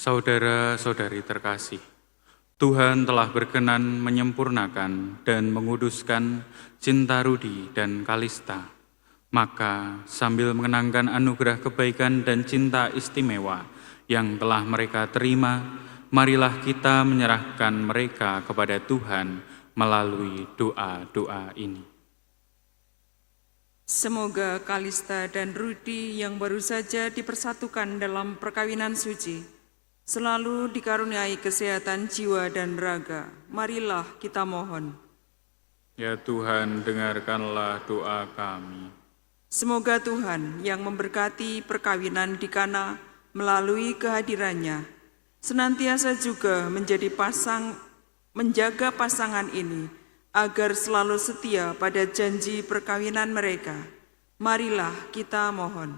Saudara-saudari terkasih, Tuhan telah berkenan menyempurnakan dan menguduskan cinta Rudi dan Kalista. Maka sambil mengenangkan anugerah kebaikan dan cinta istimewa yang telah mereka terima, marilah kita menyerahkan mereka kepada Tuhan melalui doa-doa ini. Semoga Kalista dan Rudi yang baru saja dipersatukan dalam perkawinan suci selalu dikaruniai kesehatan jiwa dan raga. Marilah kita mohon. Ya Tuhan, dengarkanlah doa kami. Semoga Tuhan yang memberkati perkawinan di Kana melalui kehadirannya, senantiasa juga menjaga pasangan ini agar selalu setia pada janji perkawinan mereka. Marilah kita mohon.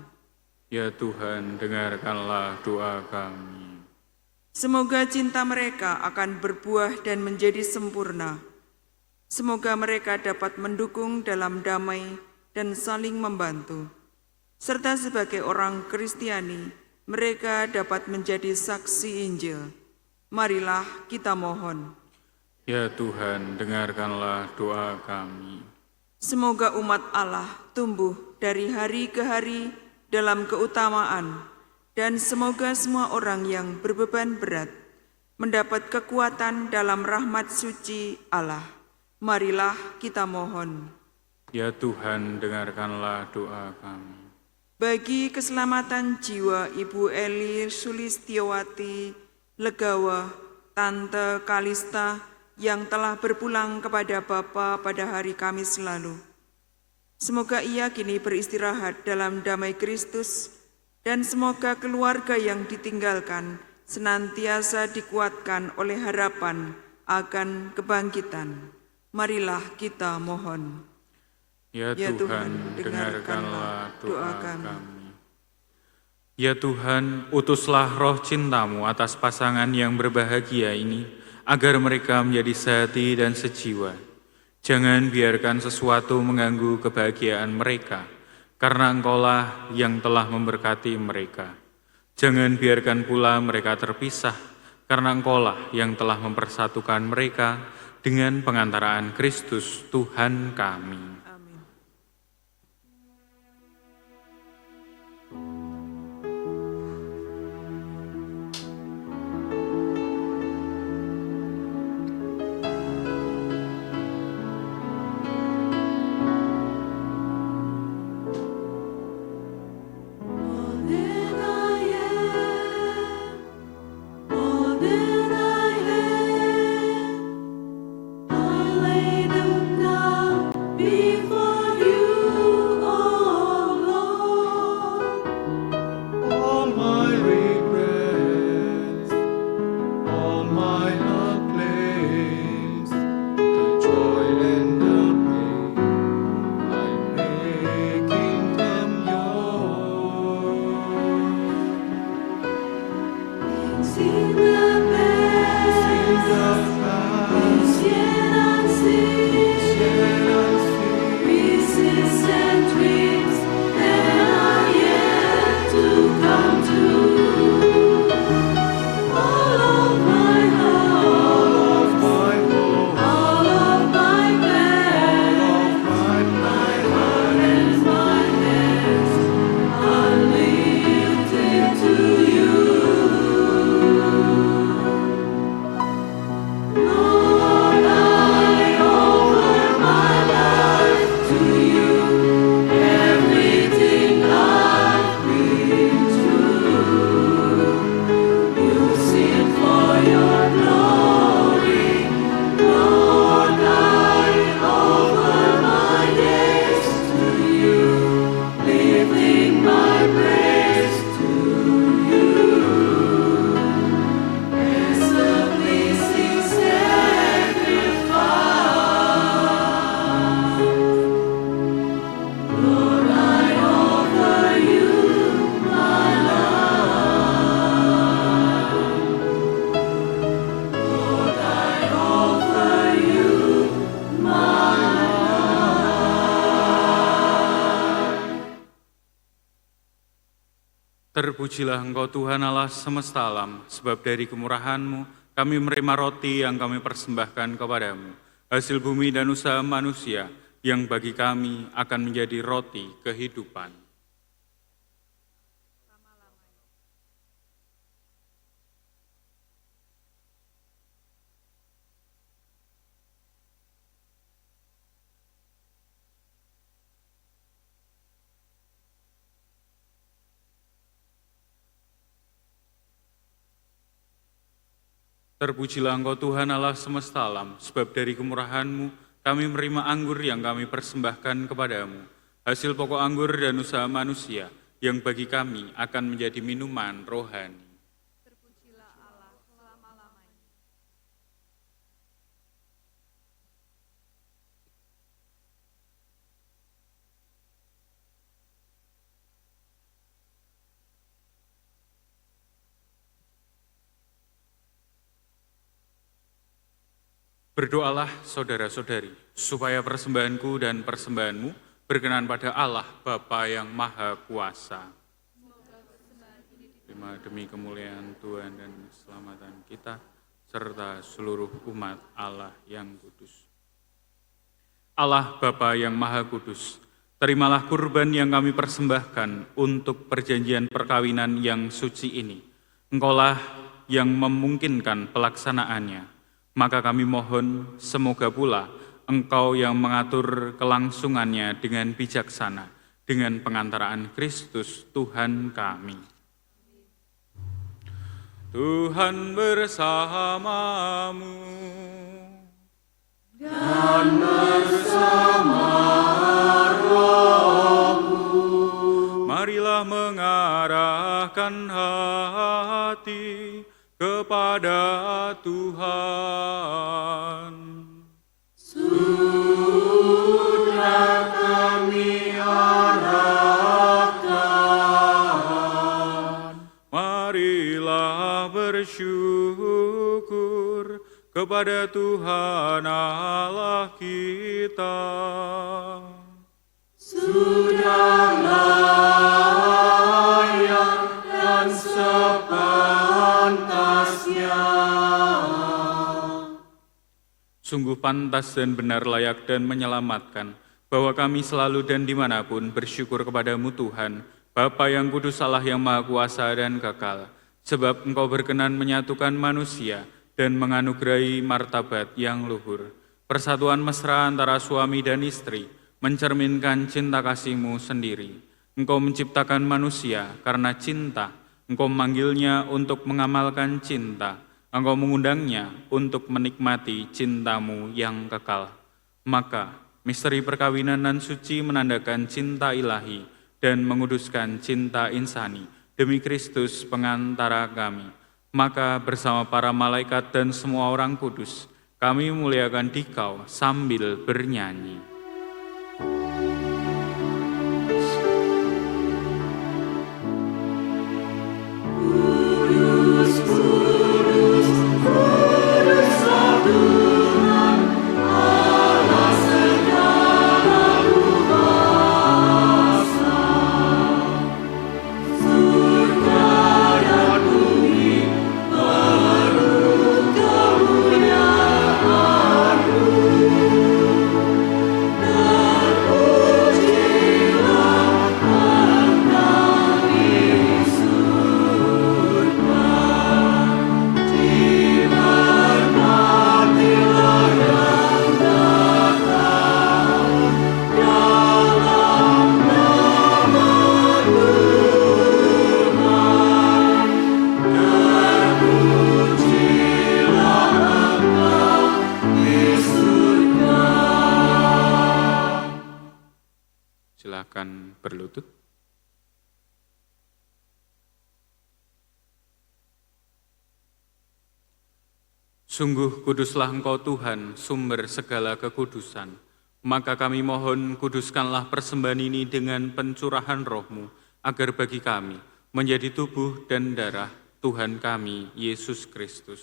Ya Tuhan, dengarkanlah doa kami. Semoga cinta mereka akan berbuah dan menjadi sempurna. Semoga mereka dapat mendukung dalam damai dan saling membantu. Serta sebagai orang Kristiani, mereka dapat menjadi saksi Injil. Marilah kita mohon. Ya Tuhan, dengarkanlah doa kami. Semoga umat Allah tumbuh dari hari ke hari dalam keutamaan, dan semoga semua orang yang berbeban berat mendapat kekuatan dalam rahmat suci Allah. Marilah kita mohon. Ya Tuhan, dengarkanlah doa kami. Bagi keselamatan jiwa Ibu Eli Sulistiowati Legawa, Tante Kalista yang telah berpulang kepada Bapa pada hari Kamis lalu, semoga ia kini beristirahat dalam damai Kristus, dan semoga keluarga yang ditinggalkan senantiasa dikuatkan oleh harapan akan kebangkitan. Marilah kita mohon. Ya Tuhan, dengarkanlah doa kami. Ya Tuhan, utuslah roh cinta-Mu atas pasangan yang berbahagia ini, agar mereka menjadi sehati dan sejiwa. Jangan biarkan sesuatu mengganggu kebahagiaan mereka, karena Engkaulah yang telah memberkati mereka. Jangan biarkan pula mereka terpisah, karena Engkaulah yang telah mempersatukan mereka dengan pengantaraan Kristus Tuhan kami. Amin. All that I have, I lay them down before you, oh Lord. All my regrets, all my acclaims, the joy and the pain, I'm making them yours. In the past, is yet unseen, pieces and dreams that are yet to come true. All of my heart, all of my plans, my heart and my hands are lifted to you. Lord, I offer my life to you, everything I've been through. Use it for your glory. Lord, I offer my days to you, lifting my praise to you. As a pleasing sacrifice, Lord, I offer you my life. Lord, I offer you my life. Terpujilah Engkau Tuhan Allah semesta alam, sebab dari kemurahan-Mu kami menerima roti yang kami persembahkan kepadamu, hasil bumi dan usaha manusia, yang bagi kami akan menjadi roti kehidupan. Terpujilah Engkau Tuhan Allah semesta alam, sebab dari kemurahan-Mu kami menerima anggur yang kami persembahkan kepadamu, hasil pokok anggur dan usaha manusia, yang bagi kami akan menjadi minuman rohani. Berdoalah saudara-saudari, supaya persembahanku dan persembahanmu berkenan pada Allah Bapa yang Maha Kuasa. Terima demi kemuliaan Tuhan dan keselamatan kita, serta seluruh umat Allah yang kudus. Allah Bapa yang Maha Kudus, terimalah kurban yang kami persembahkan untuk perjanjian perkawinan yang suci ini. Engkaulah yang memungkinkan pelaksanaannya. Maka kami mohon, semoga pula Engkau yang mengatur kelangsungannya dengan bijaksana, dengan pengantaraan Kristus Tuhan kami. Tuhan bersamamu. Dan bersama rohmu. Marilah mengarahkan hati kepada Tuhan. Sudah kami arahkan. Marilah bersyukur kepada Tuhan Allah kita. Sudah Sungguh pantas dan benar, layak dan menyelamatkan, bahwa kami selalu dan dimanapun bersyukur kepadamu Tuhan, Bapa yang kudus, Allah yang maha kuasa dan kekal, sebab Engkau berkenan menyatukan manusia dan menganugerahi martabat yang luhur. Persatuan mesra antara suami dan istri mencerminkan cinta kasih-Mu sendiri. Engkau menciptakan manusia karena cinta, Engkau memanggilnya untuk mengamalkan cinta, Engkau mengundangnya untuk menikmati cinta-Mu yang kekal. Maka, misteri perkawinan nan suci menandakan cinta ilahi dan menguduskan cinta insani demi Kristus pengantara kami. Maka bersama para malaikat dan semua orang kudus, kami memuliakan Dikau sambil bernyanyi. Silakan berlutut. Sungguh kuduslah Engkau Tuhan, sumber segala kekudusan. Maka kami mohon, kuduskanlah persembahan ini dengan pencurahan Roh-Mu, agar bagi kami menjadi tubuh dan darah Tuhan kami, Yesus Kristus.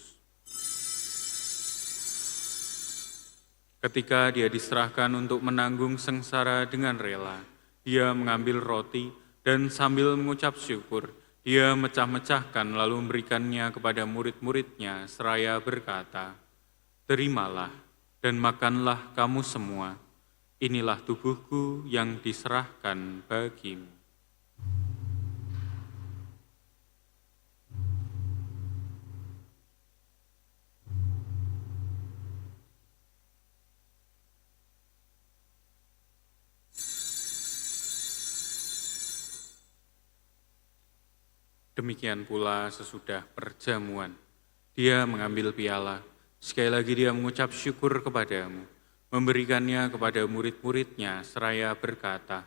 Ketika Dia diserahkan untuk menanggung sengsara dengan rela, Dia mengambil roti dan sambil mengucap syukur, Dia mecah-mecahkan lalu memberikannya kepada murid-muridnya seraya berkata, "Terimalah dan makanlah kamu semua, inilah tubuhku yang diserahkan bagimu." Demikian pula sesudah perjamuan, Dia mengambil piala, sekali lagi Dia mengucap syukur kepadamu, memberikannya kepada murid-muridnya seraya berkata,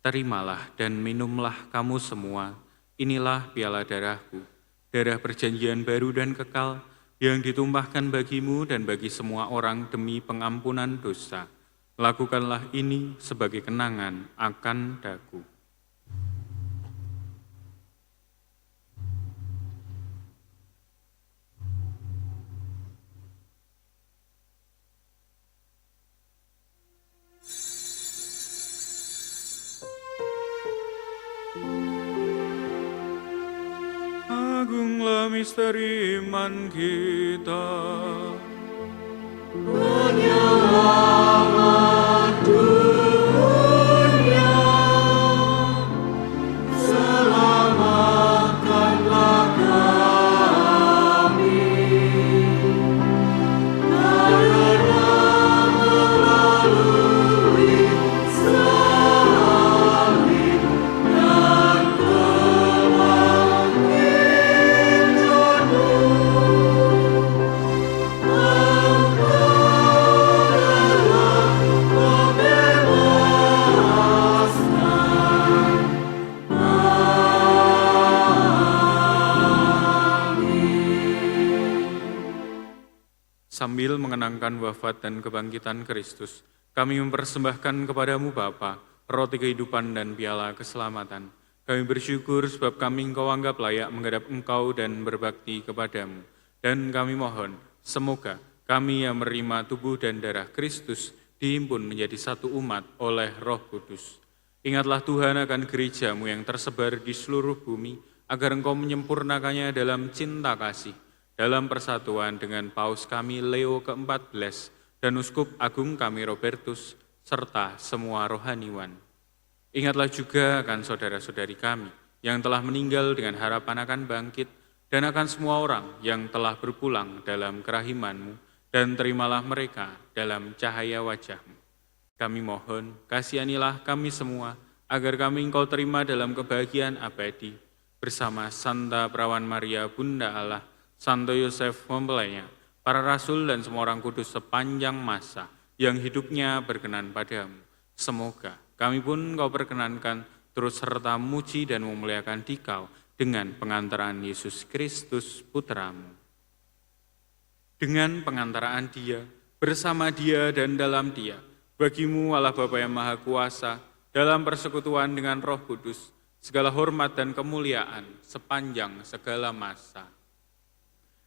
"Terimalah dan minumlah kamu semua, inilah piala darahku, darah perjanjian baru dan kekal, yang ditumpahkan bagimu dan bagi semua orang demi pengampunan dosa. Lakukanlah ini sebagai kenangan akan daku." Agunglah misteri iman kita. Penyelamat dunia, selamatkanlah kami, karena melalui salib dan Sambil mengenangkan wafat dan kebangkitan Kristus, kami mempersembahkan kepadamu Bapa, roti kehidupan dan piala keselamatan. Kami bersyukur sebab kami Engkau anggap layak menghadap Engkau dan berbakti kepadamu. Dan kami mohon, semoga kami yang menerima tubuh dan darah Kristus dihimpun menjadi satu umat oleh Roh Kudus. Ingatlah Tuhan akan gereja-Mu yang tersebar di seluruh bumi, agar Engkau menyempurnakannya dalam cinta kasih, dalam persatuan dengan Paus kami Leo ke-14 dan Uskup Agung kami Robertus, serta semua rohaniwan. Ingatlah juga akan saudara-saudari kami yang telah meninggal dengan harapan akan bangkit, dan akan semua orang yang telah berpulang dalam kerahiman-Mu, dan terimalah mereka dalam cahaya wajah-Mu. Kami mohon, kasihanilah kami semua, agar kami Engkau terima dalam kebahagiaan abadi, bersama Santa Perawan Maria, Bunda Allah, Santo Yosef mempelainya, para rasul dan semua orang kudus sepanjang masa yang hidupnya berkenan padamu. Semoga kami pun Engkau perkenankan terus serta memuji dan memuliakan Dikau dengan pengantaran Yesus Kristus Putra-Mu. Dengan pengantaraan Dia, bersama Dia dan dalam Dia, bagi-Mu Allah Bapa yang Maha Kuasa, dalam persekutuan dengan Roh Kudus, segala hormat dan kemuliaan sepanjang segala masa.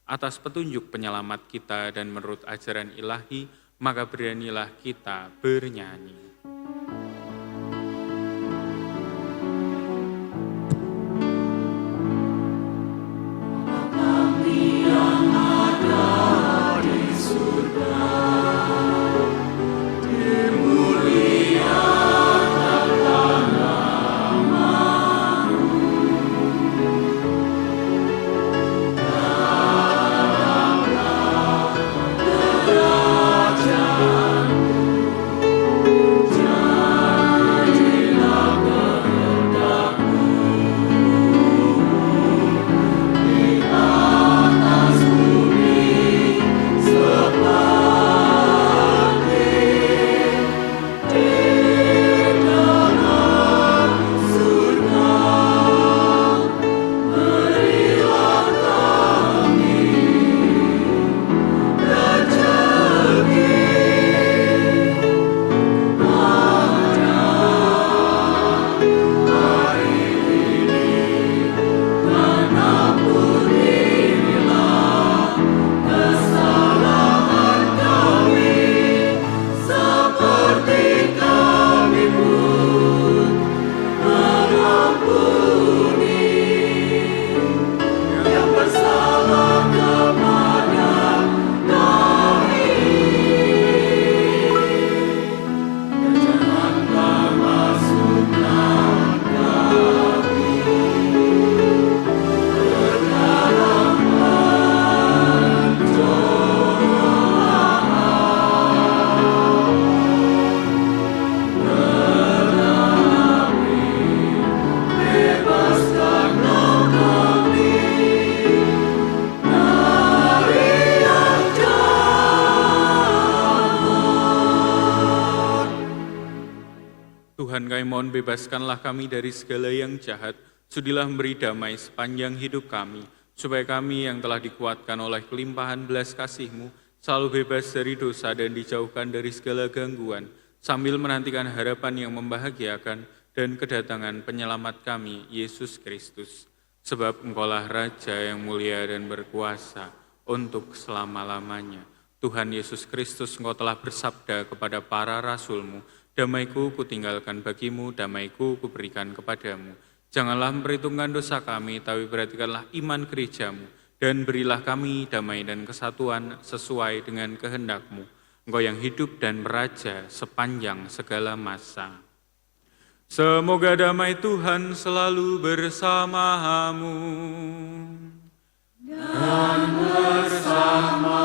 Atas petunjuk penyelamat kita dan menurut ajaran ilahi, maka beranilah kita bernyanyi. Tuhan kami mohon bebaskanlah kami dari segala yang jahat, sudilah memberi damai sepanjang hidup kami, supaya kami yang telah dikuatkan oleh kelimpahan belas kasih-Mu, selalu bebas dari dosa dan dijauhkan dari segala gangguan, sambil menantikan harapan yang membahagiakan dan kedatangan penyelamat kami, Yesus Kristus. Sebab Engkaulah Raja yang mulia dan berkuasa untuk selama-lamanya. Tuhan Yesus Kristus, Engkau telah bersabda kepada para rasul-Mu, damaiku kutinggalkan bagimu, damaiku kuberikan kepadamu. Janganlah memperhitungkan dosa kami, tapi perhatikanlah iman gereja-Mu, dan berilah kami damai dan kesatuan sesuai dengan kehendak-Mu. Engkau yang hidup dan meraja sepanjang segala masa. Semoga damai Tuhan selalu bersamamu. Dan bersama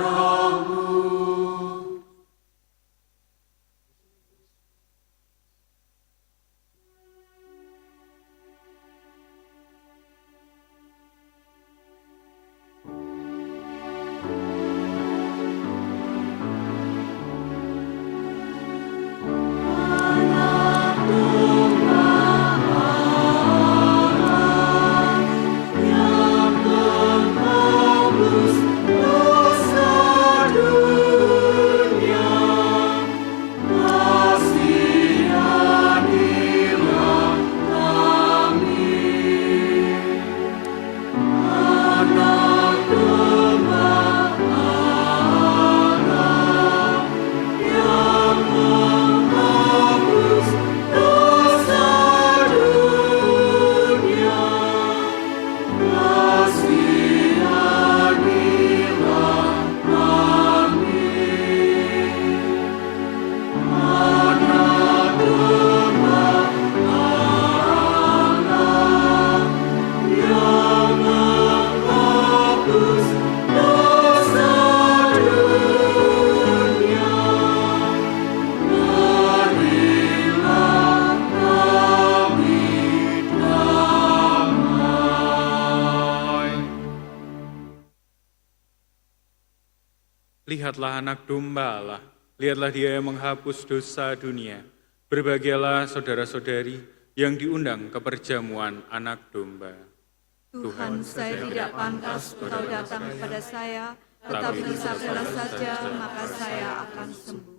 rohmu. Yang Lihatlah anak domba Allah, lihatlah dia yang menghapus dosa dunia. Berbahagialah saudara-saudari yang diundang ke perjamuan anak domba. Tuhan, saya tidak pantas Engkau datang kepada saya, tetapi bersabdalah saja, maka saya akan sembuh.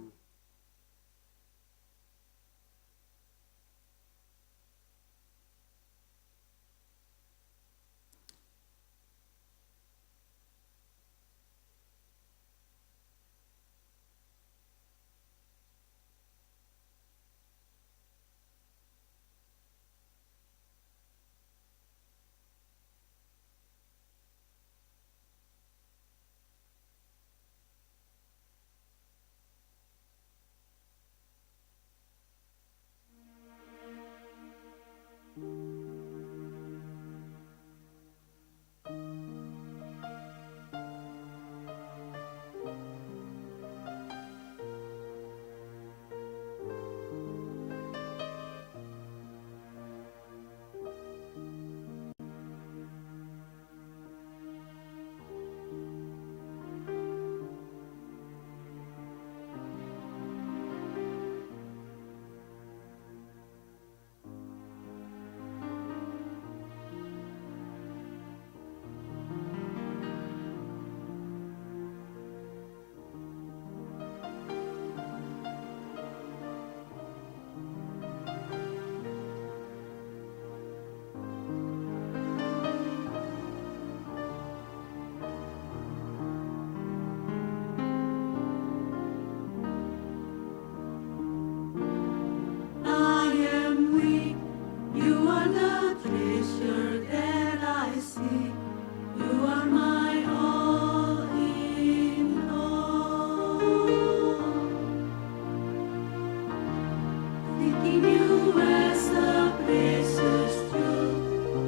I am weak, you are the treasure that I seek. You are my all in all. Seeking you as a precious jewel,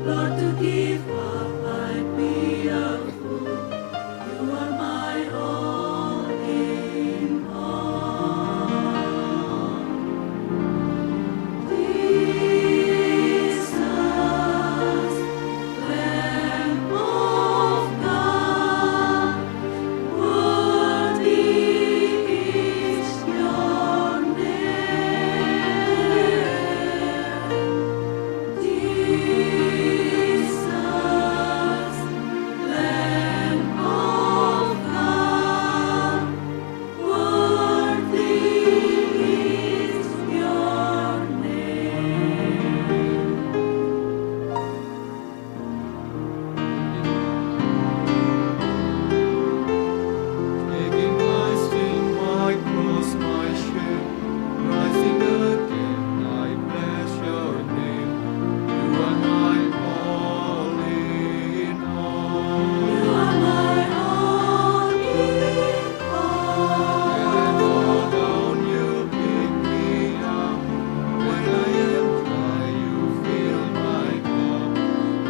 Lord, to give up I'd be a fool. You are my all in all. Jesus, Lamb of God, worthy is your name. Jesus, Lamb of God, worthy is your Taking my sin, my cross, my shame, rising again, I bless your name. You are my all in all. You are my all in all. When I fall down, you pick me up. When I am dry, you fill my cup.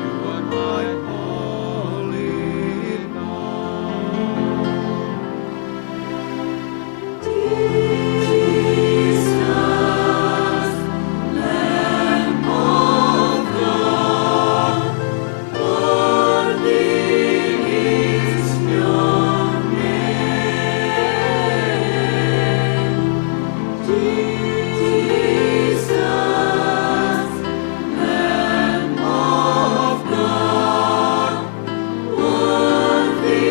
You are my all in all. Jesus, Lamb of God, worthy is your name. Jesus, Lamb of God, worthy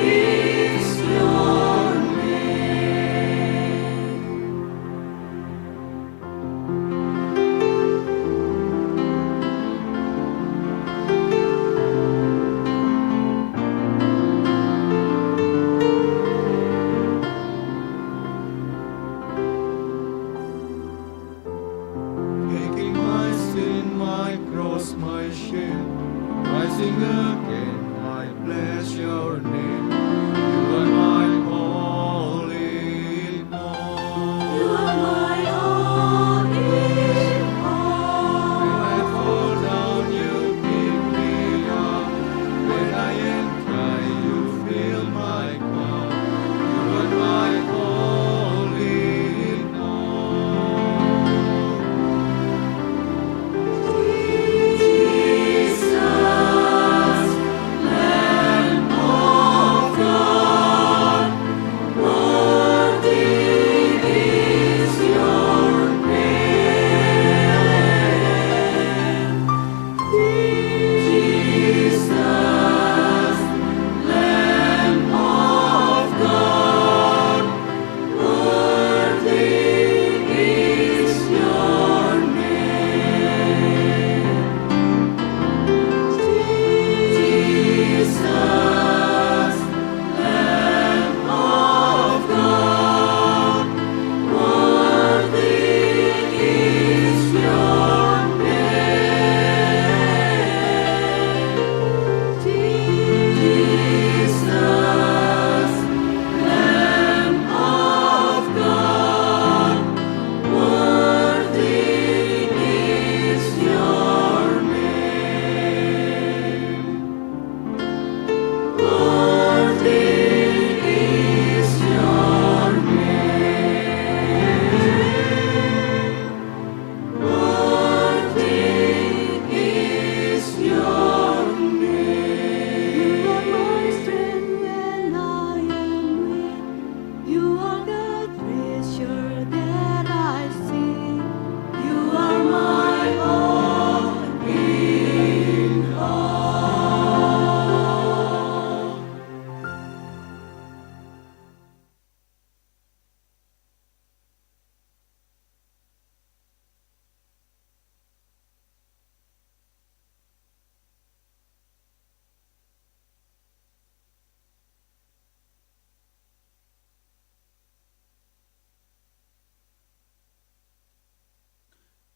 is your name.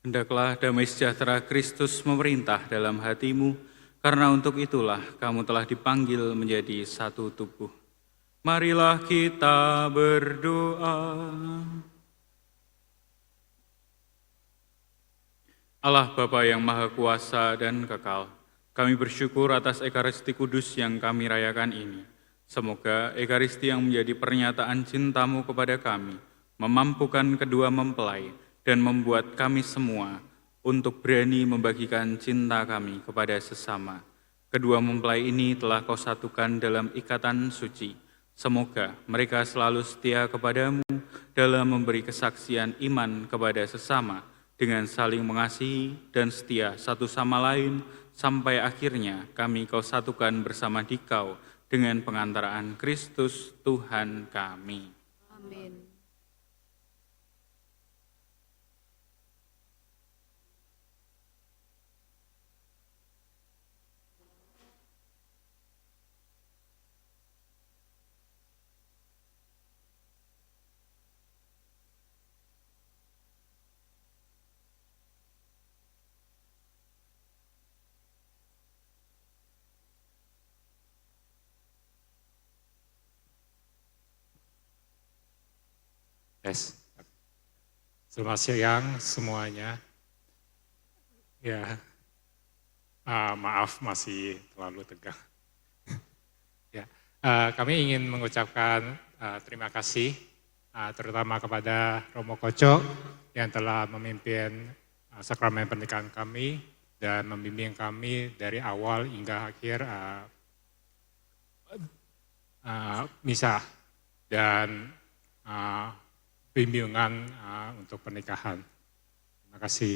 Hendaklah damai sejahtera Kristus memerintah dalam hatimu, karena untuk itulah kamu telah dipanggil menjadi satu tubuh. Marilah kita berdoa. Allah Bapa yang Maha Kuasa dan Kekal, kami bersyukur atas Ekaristi Kudus yang kami rayakan ini. Semoga Ekaristi yang menjadi pernyataan cinta-Mu kepada kami, memampukan kedua mempelai, dan membuat kami semua untuk berani membagikan cinta kami kepada sesama. Kedua mempelai ini telah Kau satukan dalam ikatan suci. Semoga mereka selalu setia kepadamu dalam memberi kesaksian iman kepada sesama dengan saling mengasihi dan setia satu sama lain, sampai akhirnya kami Kau satukan bersama di Kau dengan pengantaraan Kristus Tuhan kami. Amin. Yes. Selamat siang semuanya. Ya, maaf masih terlalu tegang. Ya, kami ingin mengucapkan terima kasih terutama kepada Romo Koco yang telah memimpin sakramen pernikahan kami dan membimbing kami dari awal hingga akhir misa dan bimbingan untuk pernikahan. Terima kasih.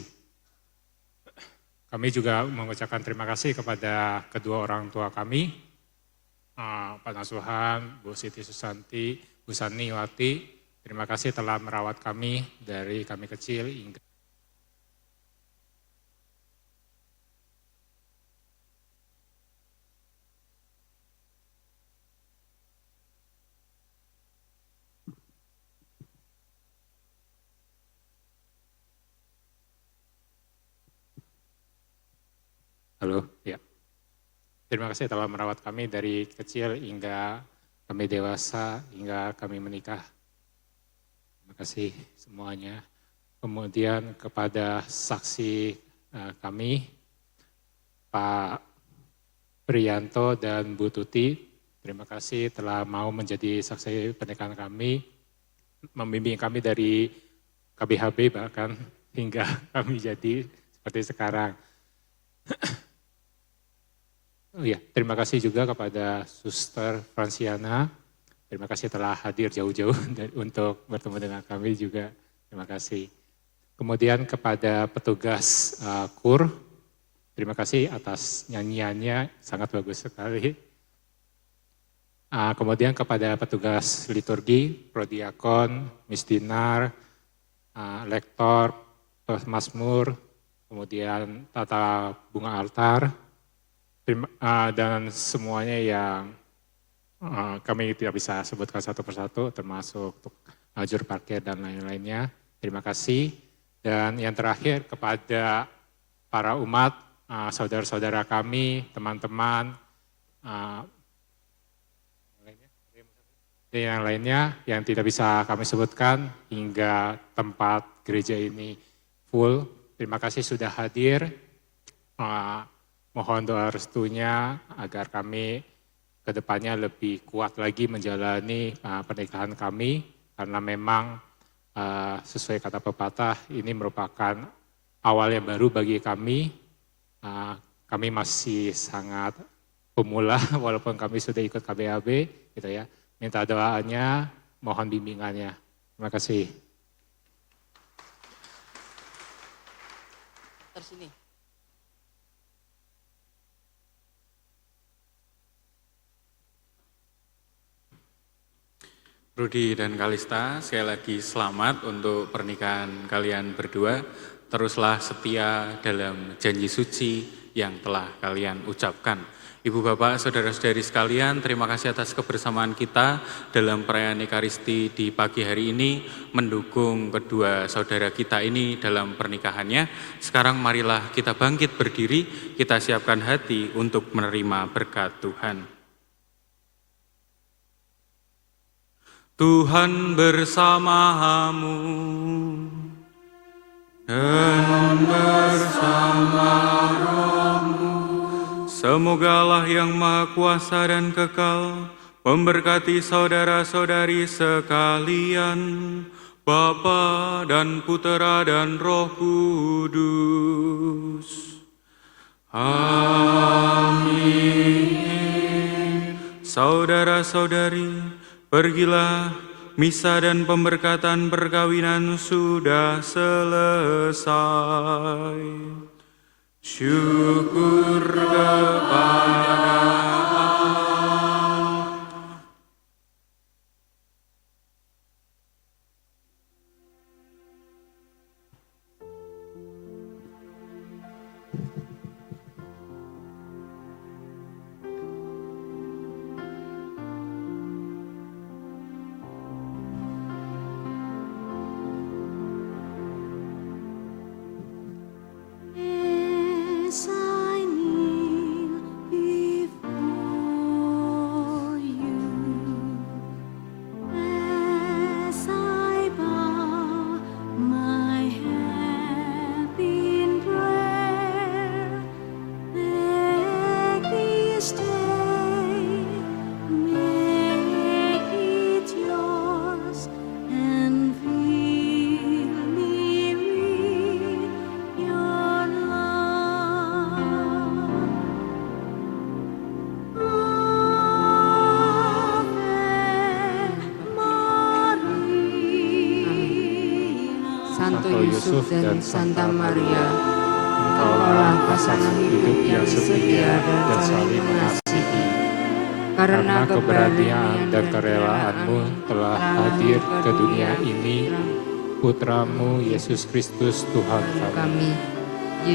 Kami juga mengucapkan terima kasih kepada kedua orang tua kami, Pak Nasuhan, Bu Siti Susanti, Bu Saniwati. Terima kasih telah merawat kami dari kami kecil hingga Halo, ya. Terima kasih telah merawat kami dari kecil hingga kami dewasa, hingga kami menikah. Terima kasih semuanya. Kemudian kepada saksi kami, Pak Priyanto dan Bu Tuti, terima kasih telah mau menjadi saksi pernikahan kami, membimbing kami dari KBHB bahkan hingga kami jadi seperti sekarang. Oh ya, terima kasih juga kepada Suster Franciana. Terima kasih telah hadir jauh-jauh untuk bertemu dengan kami juga. Terima kasih. Kemudian kepada petugas KUR, terima kasih atas nyanyiannya, sangat bagus sekali. Kemudian kepada petugas liturgi, Prodiakon, Miss Dinar, Lektor, Mazmur, kemudian tata bunga altar, dan semuanya yang kami tidak bisa sebutkan satu persatu, termasuk untuk juru parkir dan lain-lainnya. Terima kasih. Dan yang terakhir kepada para umat, saudara-saudara kami, teman-teman, dan yang lainnya yang tidak bisa kami sebutkan hingga tempat gereja ini full. Terima kasih sudah hadir. Mohon doa restunya agar kami ke depannya lebih kuat lagi menjalani pernikahan kami, karena memang sesuai kata pepatah ini merupakan awal yang baru bagi kami. Kami masih sangat pemula walaupun kami sudah ikut KBHB gitu ya. Minta doanya, mohon bimbingannya. Terima kasih. Tersini. Rudi dan Kalista, sekali lagi selamat untuk pernikahan kalian berdua. Teruslah setia dalam janji suci yang telah kalian ucapkan. Ibu Bapak, Saudara-saudari sekalian, terima kasih atas kebersamaan kita dalam perayaan Ekaristi di pagi hari ini, mendukung kedua saudara kita ini dalam pernikahannya. Sekarang marilah kita bangkit berdiri, kita siapkan hati untuk menerima berkat Tuhan. Tuhan bersamamu dan bersama rohmu. Semoga Allah yang Maha Kuasa dan Kekal memberkati saudara-saudari sekalian, Bapa dan Putera dan Roh Kudus. Amin. Saudara-saudari, pergilah, misa dan pemberkatan perkawinan sudah selesai. Syukur kepada Santo Yusuf dan Santa Maria, Engkaulah pasangan hidup yang setia dan saling mengasihi. Karena keberanian dan kerelaanmu telah hadir ke dunia ini, Putramu Yesus Kristus Tuhan kami.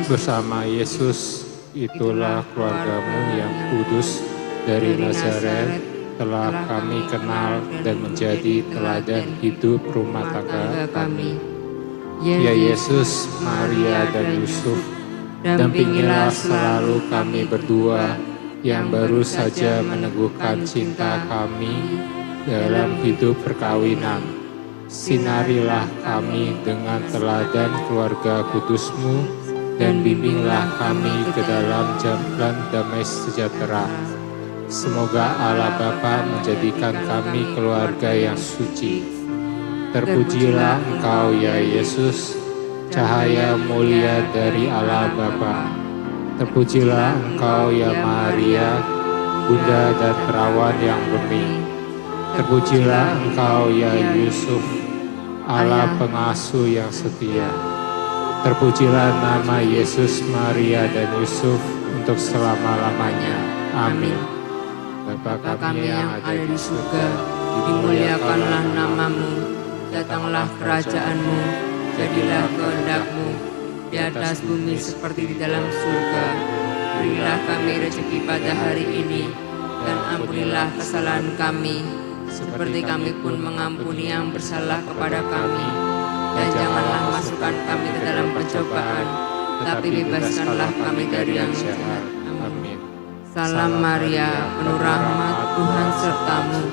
Bersama Yesus, itulah keluargamu yang kudus dari Nazaret, telah kami kenal dan menjadi teladan hidup rumah tangga kami. Ya Yesus, Maria, dan Yusuf, dampingilah selalu kami berdua yang baru saja meneguhkan cinta kami dalam hidup perkawinan. Sinarilah kami dengan teladan keluarga kudus-Mu dan bimbinglah kami ke dalam jalan damai sejahtera. Semoga Allah Bapa menjadikan kami keluarga yang suci. Terpujilah Engkau ya Yesus, cahaya mulia dari Allah Bapa. Terpujilah Engkau ya Maria, Bunda dan Perawan yang murni. Terpujilah Engkau ya Yusuf, Allah pengasuh yang setia. Terpujilah nama Yesus, Maria dan Yusuf untuk selama-lamanya. Amin. Bapa kami yang ada di surga, dimuliakanlah nama-Mu. Datanglah kerajaan-Mu, jadilah kehendak-Mu di atas bumi seperti di dalam surga. Berilah kami rezeki pada hari ini, dan ampunilah kesalahan kami, seperti kami pun mengampuni yang bersalah kepada kami. Dan janganlah masukkan kami ke dalam pencobaan, tapi bebaskanlah kami dari yang jahat. Amin. Salam Maria, penuh rahmat, Tuhan serta-Mu.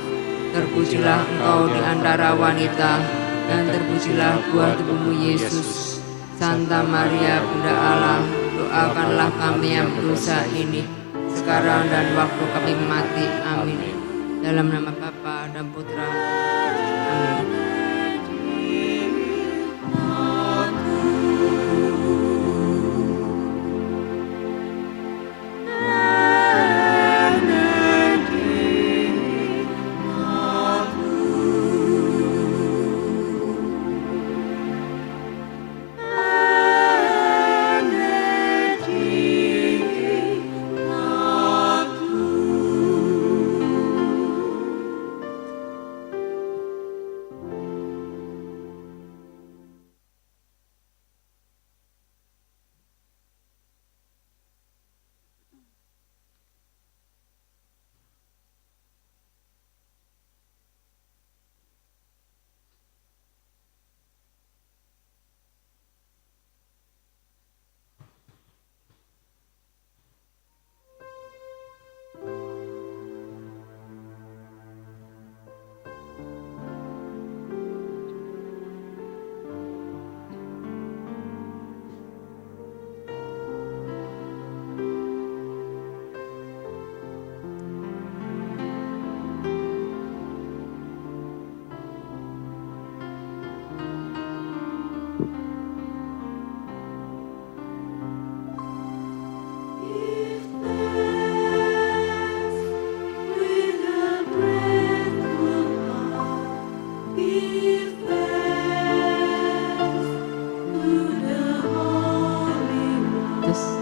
Terpujilah Engkau di antara wanita, dan terpujilah buah tubuh-Mu Yesus. Santa Maria, Bunda Allah, doakanlah kami yang berdosa ini, sekarang dan waktu kami mati. Amin. Dalam nama Bapa dan Putra dan Roh Kudus. Amin.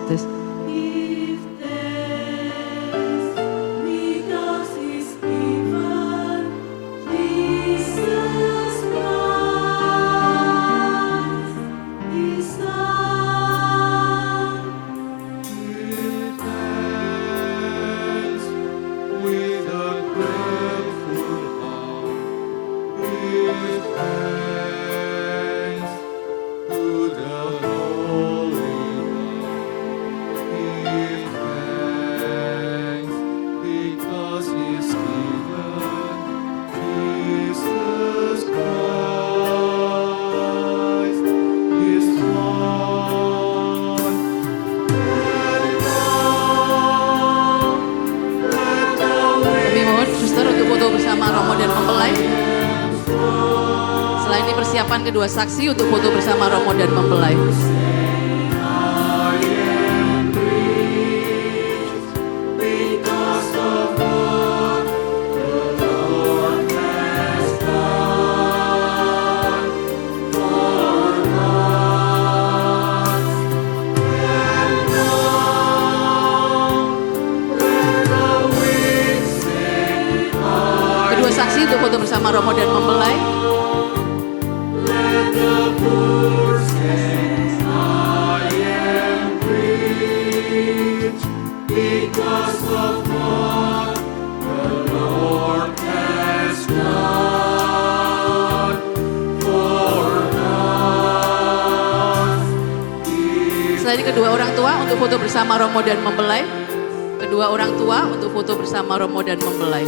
Kristus. With a grateful heart, give thanks to the Holy One. Give thanks because He's given Jesus Christ, His Son. Kami mohon suster untuk foto bersama Romo dan mempelai. Selain ini persiapan kedua saksi untuk foto bersama Romo dan mempelai. Because of what the Lord has done for us. And now let the weak say, Kedua saksi untuk foto bersama Romo dan mempelai. let the poor say, I am rich because of what the Lord has done for us. Selain ini kedua orang tua untuk foto bersama Romo dan mempelai. Kedua orang tua untuk foto bersama Romo dan mempelai.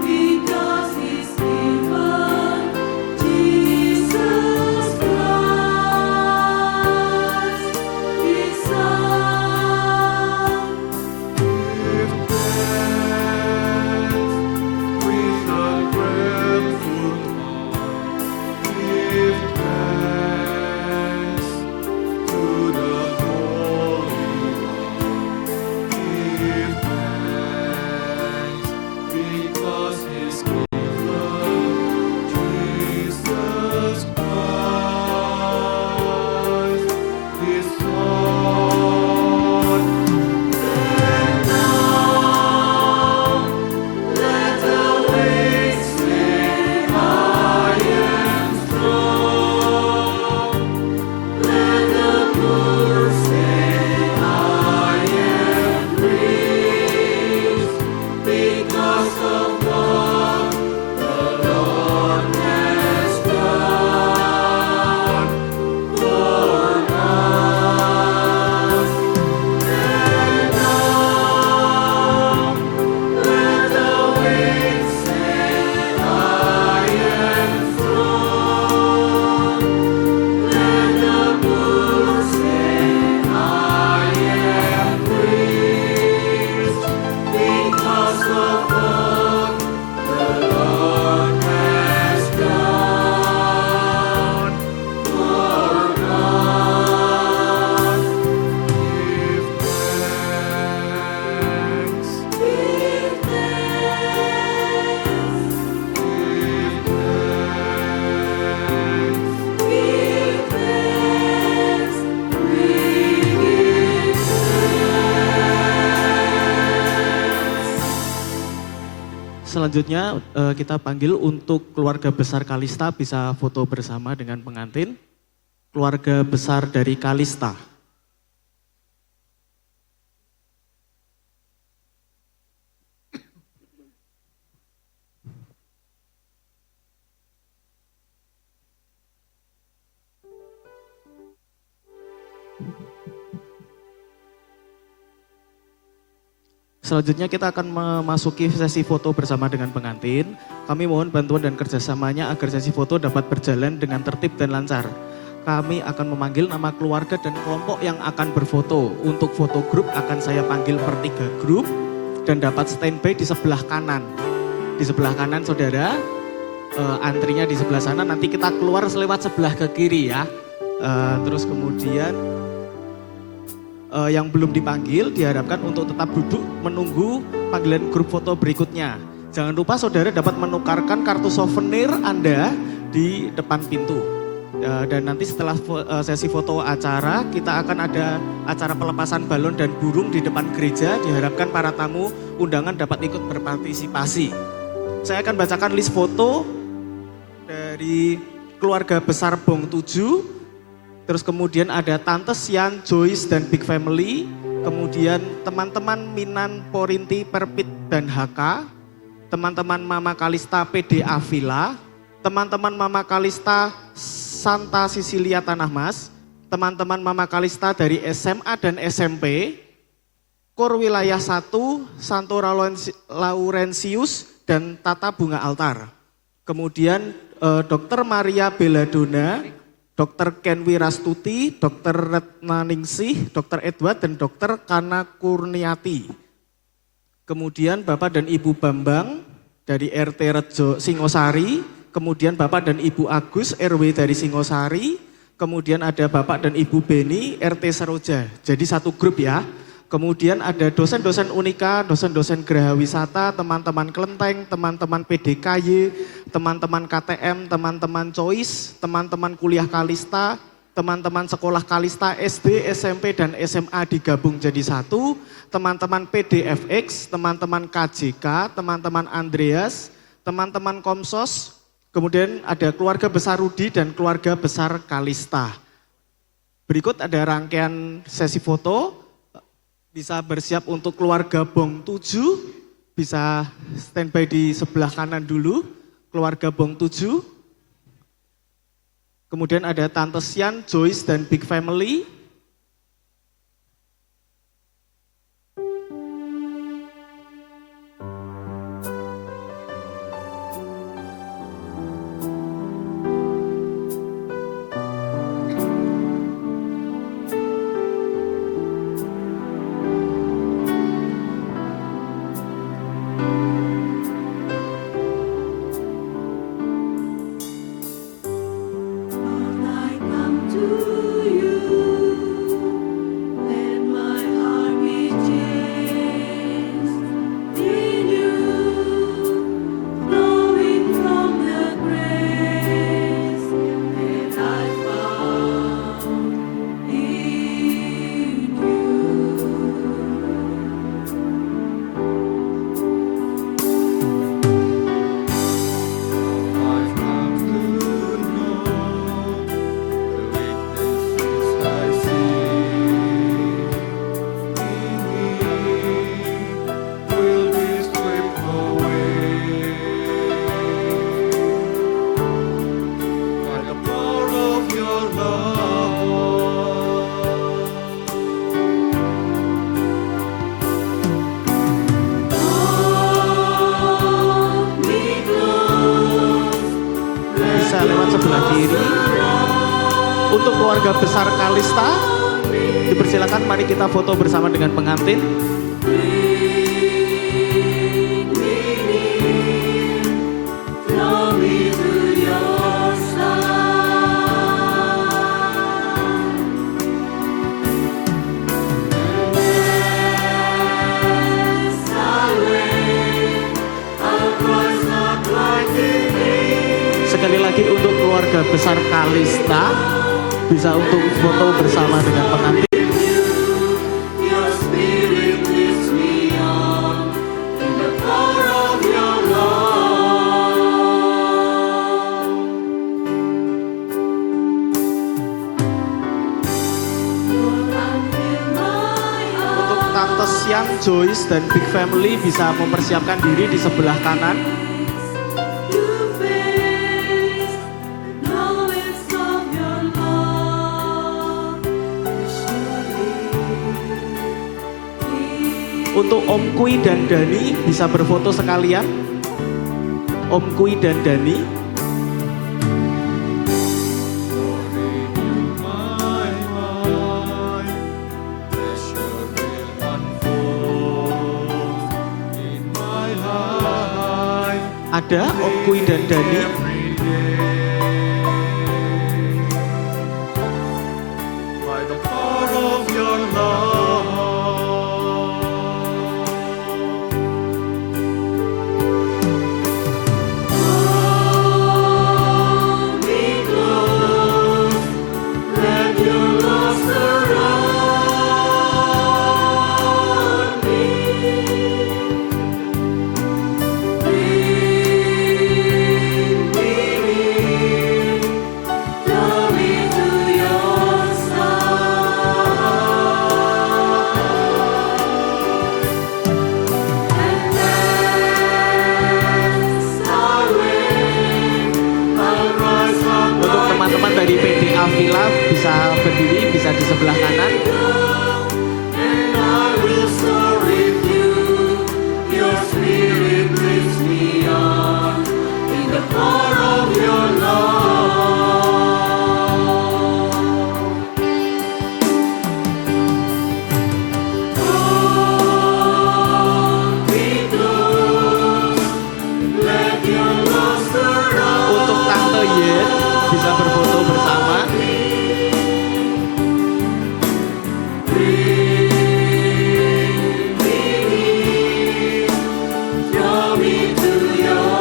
Because He's given Jesus Christ, His Son. Give thanks with a grateful heart. Give thanks to the Holy One. Give thanks because He's given Jesus Christ, His Son. And now let the weak say, I am strong. Let the poor say, I am rich because of what the Lord has done for us. And now let the weak say, I am strong. Let the poor say, I am rich because of what the Lord has done for us. Give thanks. Give thanks. Give thanks. We give Selanjutnya kita panggil untuk keluarga besar Kalista bisa foto bersama dengan pengantin. Keluarga besar dari Kalista. Selanjutnya kita akan memasuki sesi foto bersama dengan pengantin. Kami mohon bantuan dan kerjasamanya agar sesi foto dapat berjalan dengan tertib dan lancar. Kami akan memanggil nama keluarga dan kelompok yang akan berfoto. Untuk foto grup akan saya panggil per 3 grup dan dapat standby di sebelah kanan. Di sebelah kanan saudara, antrinya di sebelah sana, nanti kita keluar lewat sebelah ke kiri ya. Terus kemudian yang belum dipanggil diharapkan untuk tetap duduk menunggu panggilan grup foto berikutnya. Jangan lupa saudara dapat menukarkan kartu souvenir Anda di depan pintu. Dan nanti setelah sesi foto acara, kita akan ada acara pelepasan balon dan burung di depan gereja. Diharapkan para tamu undangan dapat ikut berpartisipasi. Saya akan bacakan list foto dari keluarga besar Bong 7. Terus kemudian ada Tante Sian, Joyce, dan Big Family. Kemudian teman-teman Minan, Porinti, Perpit, dan HK. Teman-teman Mama Kalista, PD Avila. Teman-teman Mama Kalista, Santa Sisilia Tanah Mas, teman-teman Mama Kalista dari SMA dan SMP, Kor Wilayah 1, Santo Laurentius, dan Tata Bunga Altar. Kemudian Dr. Maria Belladonna, Dr. Kenwi Rastuti, Dr. Retna Ningsih, Dr. Edward, dan Dr. Kana Kurniati. Kemudian Bapak dan Ibu Bambang dari RT Rejo Singosari. Kemudian Bapak dan Ibu Agus RW dari Singosari, kemudian ada Bapak dan Ibu Beni RT Seroja, jadi satu grup ya. Kemudian ada dosen-dosen Unika, dosen-dosen Geraha Wisata, teman-teman Kelenteng, teman-teman PDKY, teman-teman KTM, teman-teman Choice, teman-teman kuliah Kalista, teman-teman sekolah Kalista SD, SMP, dan SMA digabung jadi satu, teman-teman PDFX, teman-teman KJK, teman-teman Andreas, teman-teman Komsos. Kemudian ada keluarga besar Rudi dan keluarga besar Kalista. Berikut ada rangkaian sesi foto. Bisa bersiap untuk keluarga Bong 7. Bisa standby di sebelah kanan dulu. Keluarga Bong 7. Kemudian ada Tante Sian, Joyce, dan Big Family. Sebelah kiri. Untuk keluarga besar Kalista, dipersilakan mari kita foto bersama dengan pengantin. Sekali lagi untuk keluarga besar Kalista, bisa untuk foto bersama dengan pengantin. Untuk Tante Sian, Joyce, dan Big Family bisa mempersiapkan diri di sebelah kanan. Untuk Om Kui dan Dani bisa berfoto sekalian. Om Kui dan Dani. Ada Om Kui dan Dani. teman-teman dari PDA Villa bisa berdiri, bisa di sebelah kanan. And I will soar with you. Your spirit lifts me on in the power of your love. Hold me close. Let your love surround Untuk Tante Yen bisa berfoto bersama. Draw me to your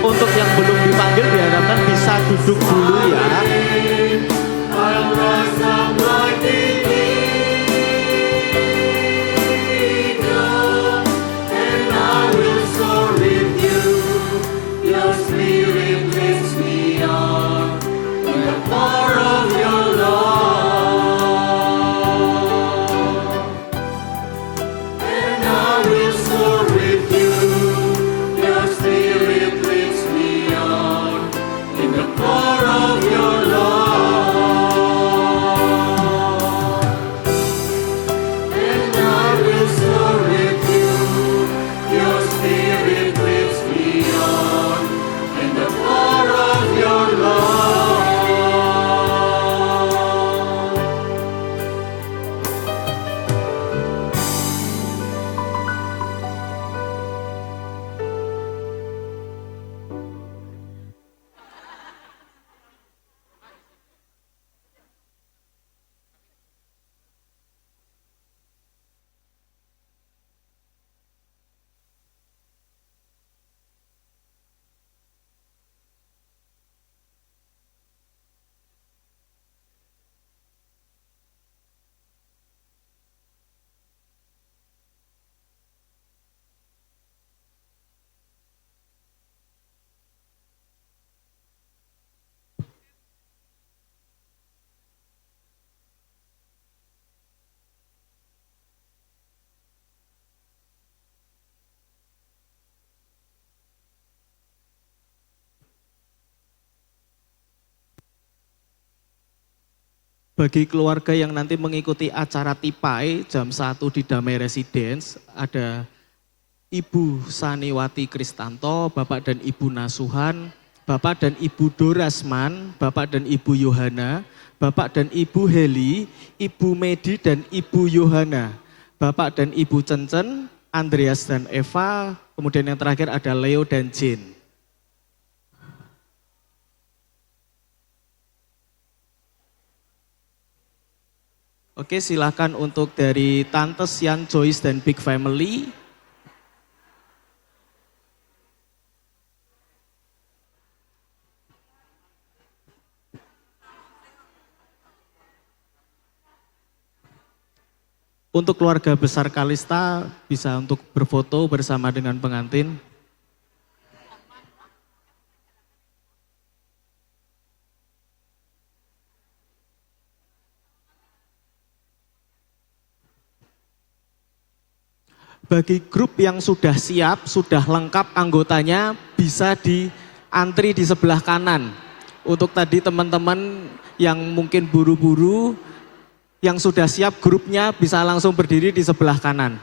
Untuk yang belum dipanggil diharapkan bisa duduk dulu ya. I'll rise up like the eagle, and I will soar with you. Your spirit lifts me on in the power of your love. And I will soar with you. Your spirit lifts me on in the power of your love. And I will soar with you. Your spirit lifts me on in the power of your love. Bagi keluarga yang nanti mengikuti acara Tipai jam 1 di Damai Residence, ada Ibu Saniwati Kristanto, Bapak dan Ibu Nasuhan, Bapak dan Ibu Dorasman, Bapak dan Ibu Yohana, Bapak dan Ibu Heli, Ibu Medi dan Ibu Yohana, Bapak dan Ibu Cencen, Andreas dan Eva, kemudian yang terakhir ada Leo dan Jane. Oke, silakan untuk dari Tante Sian Joyce dan Big Family. Untuk keluarga besar Kalista bisa untuk berfoto bersama dengan pengantin. Bagi grup yang sudah siap, sudah lengkap anggotanya, bisa diantri di sebelah kanan. Untuk tadi teman-teman yang mungkin buru-buru, yang sudah siap grupnya bisa langsung berdiri di sebelah kanan.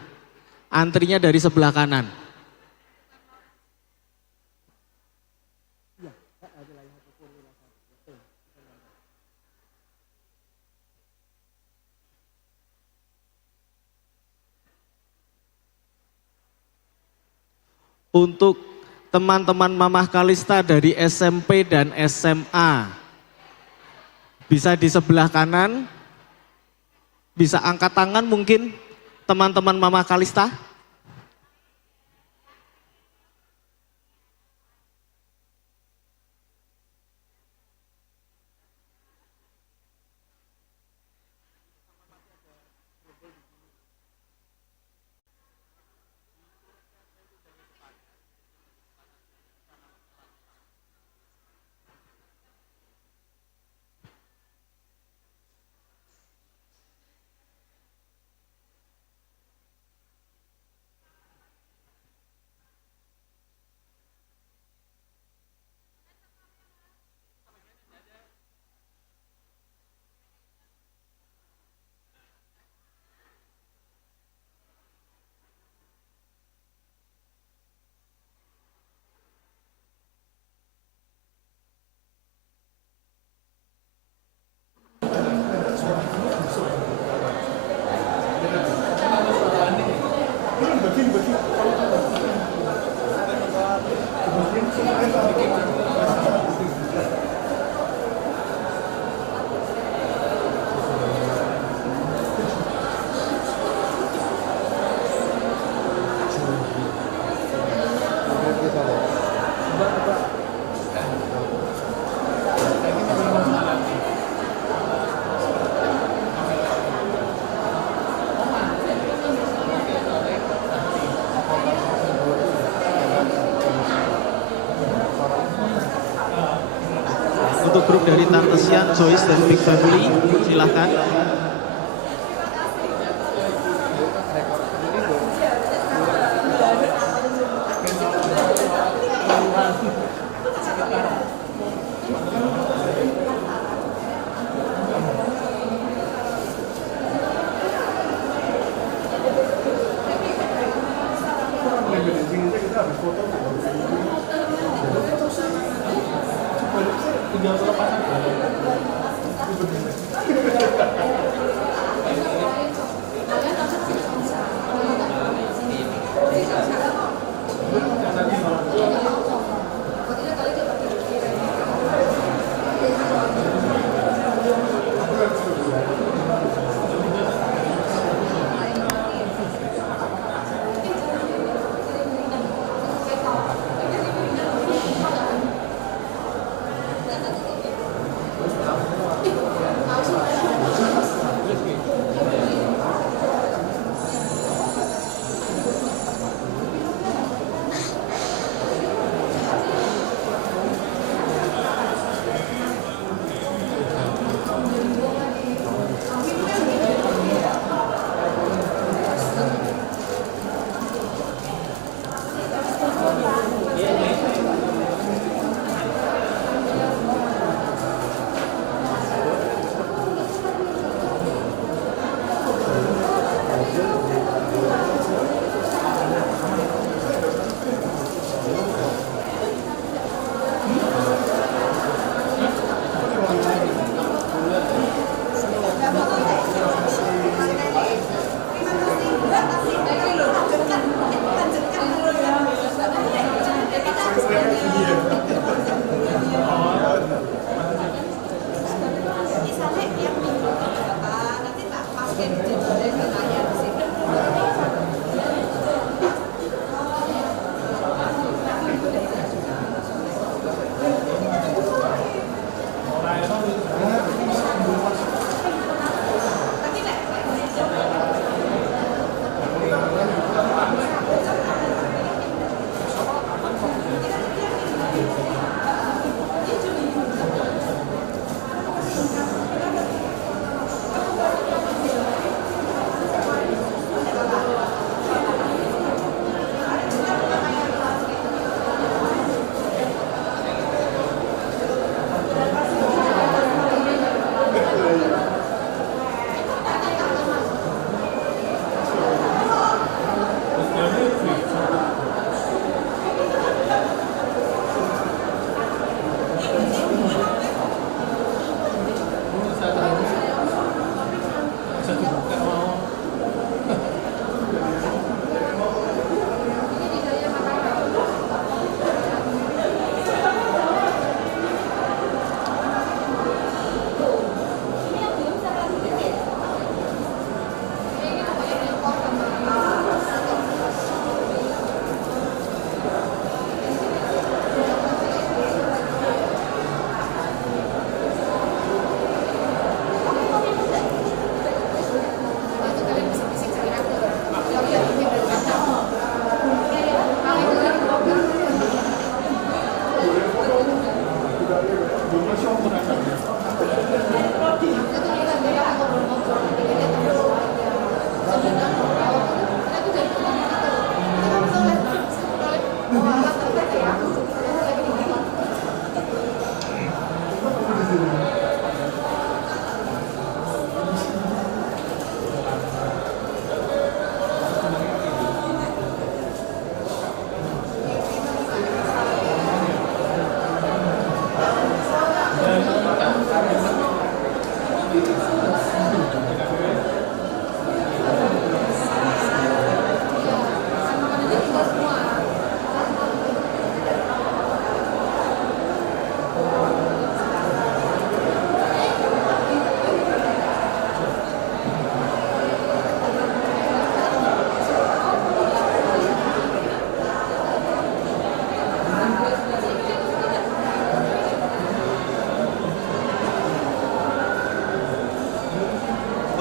Antrinya dari sebelah kanan. Untuk teman-teman Mamah Kalista dari SMP dan SMA, bisa di sebelah kanan, bisa angkat tangan mungkin teman-teman Mamah Kalista. Untuk grup dari Tante Sian, Joyce, dan Big Family, silahkan.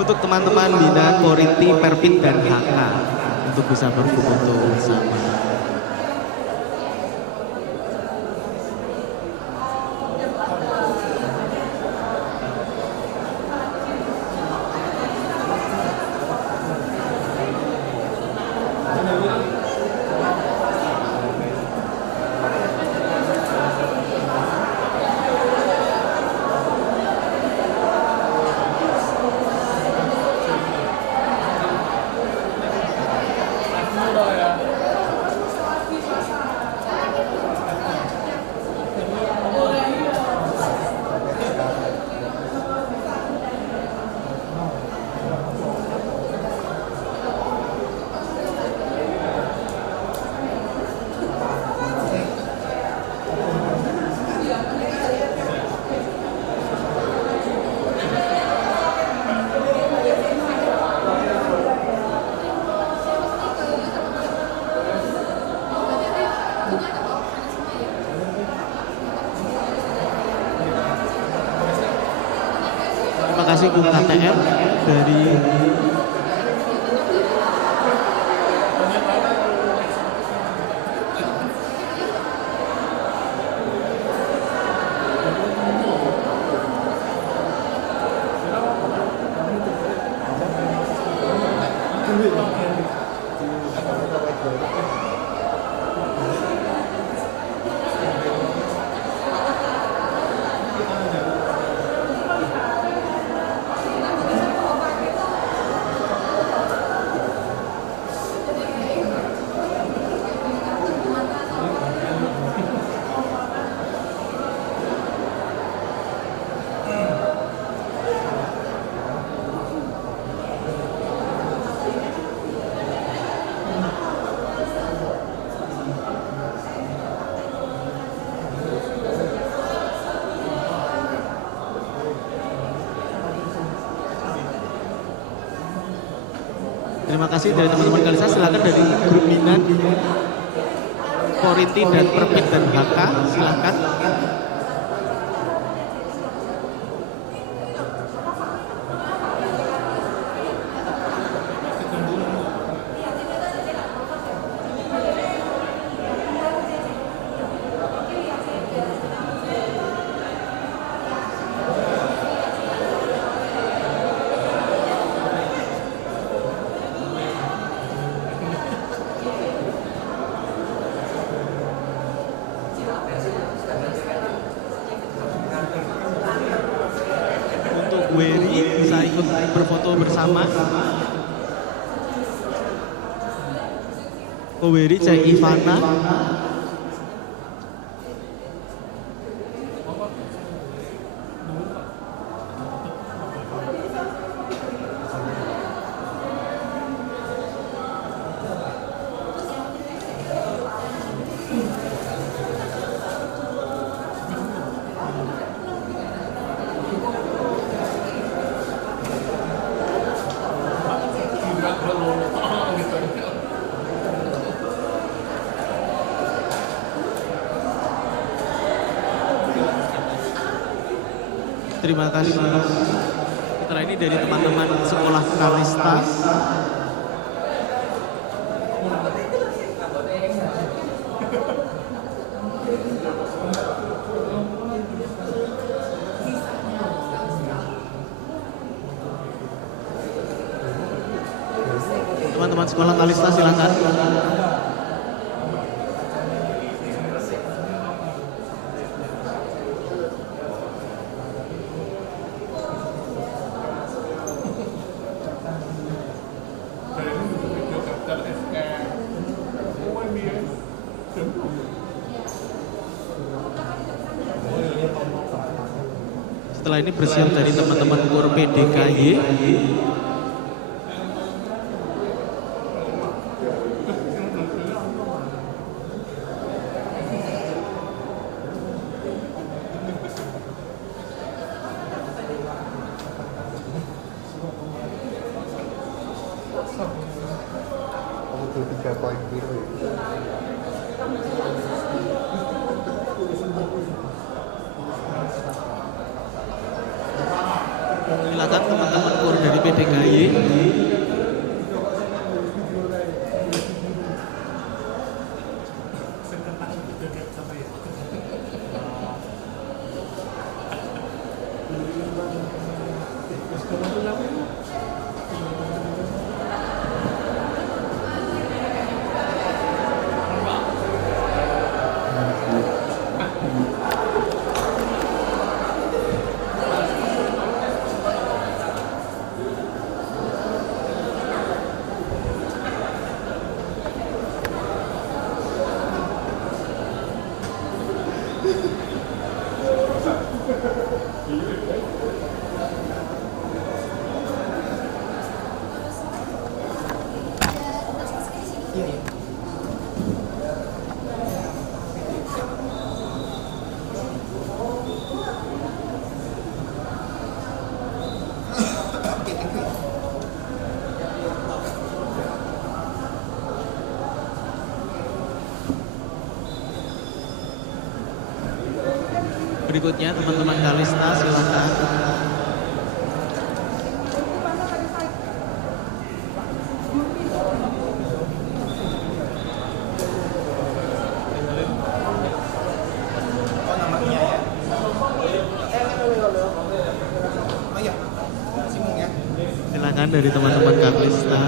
untuk teman-teman binaan Polri, Perpit, dan HK untuk bisa berfoto bersama. kasih Bung KTM dari Terima kasih dari teman-teman Kalista. Silakan dari grup minat Porinti dan Perpit dan HK, silakan. Weri bisa ikut berfoto bersama. Weri Cek Ivana. Terima kasih. Setelah ini dari teman-teman sekolah Kalista. Teman-teman sekolah Kalista silakan. Setelah ini bersiap dari teman-teman KUR PDKY. Silakan teman-teman KUR dari PDKY. Berikutnya teman-teman Kalista silakan. tangan dari teman-teman Karlista.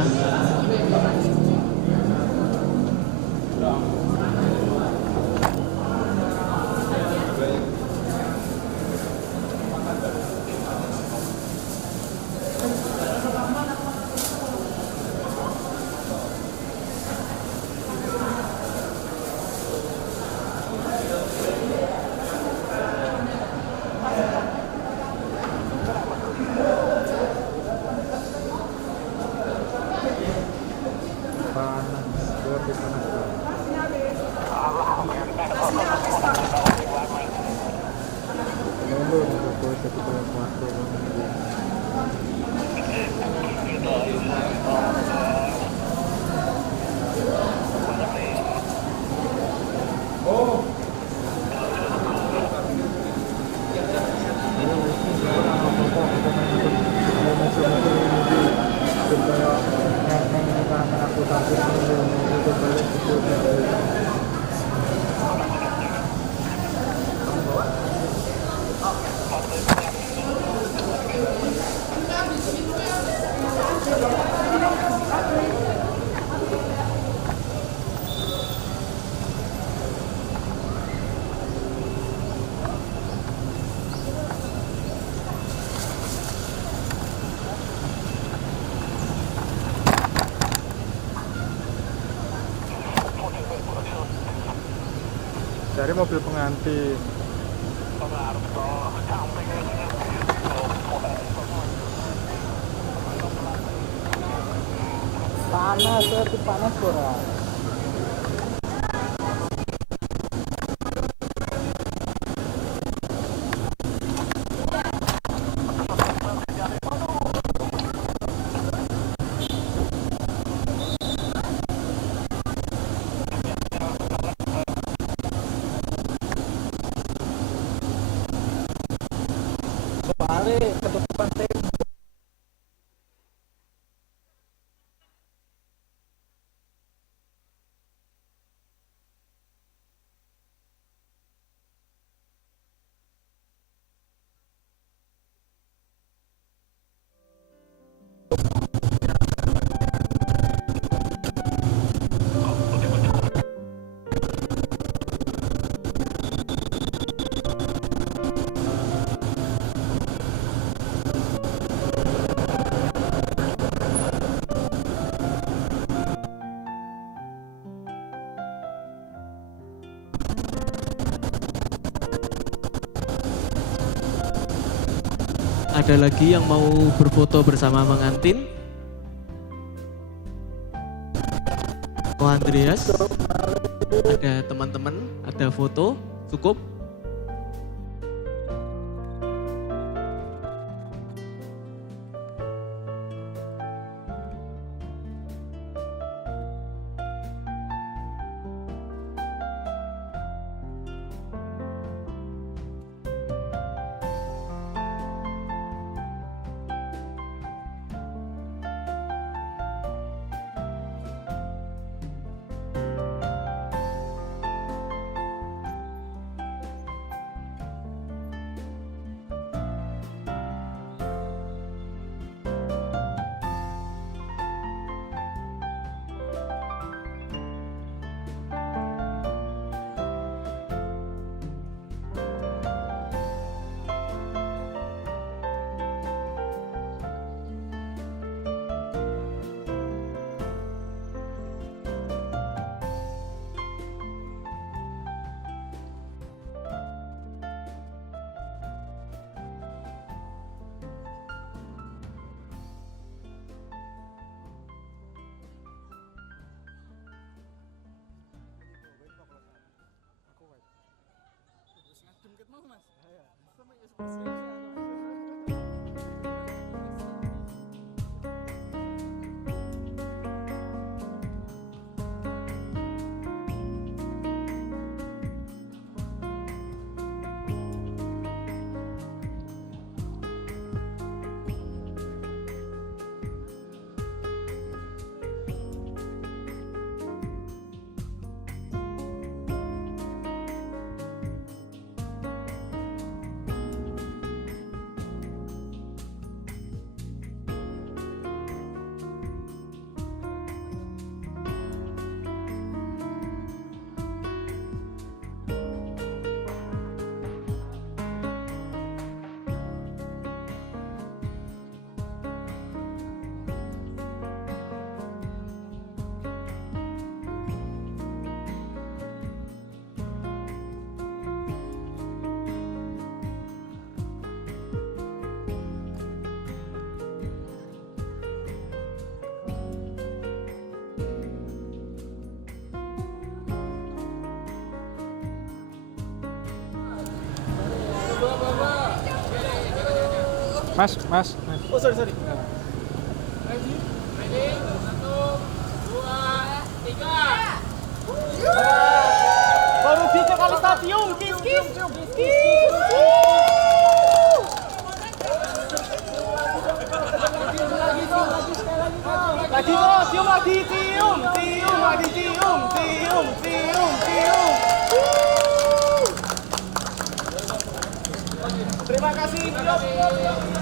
Dari mobil pengantin. Panas, itu panas kurang. Balik ke depan tembok. Ada lagi yang mau berfoto bersama pengantin? Ko Andreas, ada teman-teman, ada foto, cukup? Mas. Oh, sorry. Baru di kali stadium, kis. Lagi kok, cium lagi, cium. Terima kasih, Bro.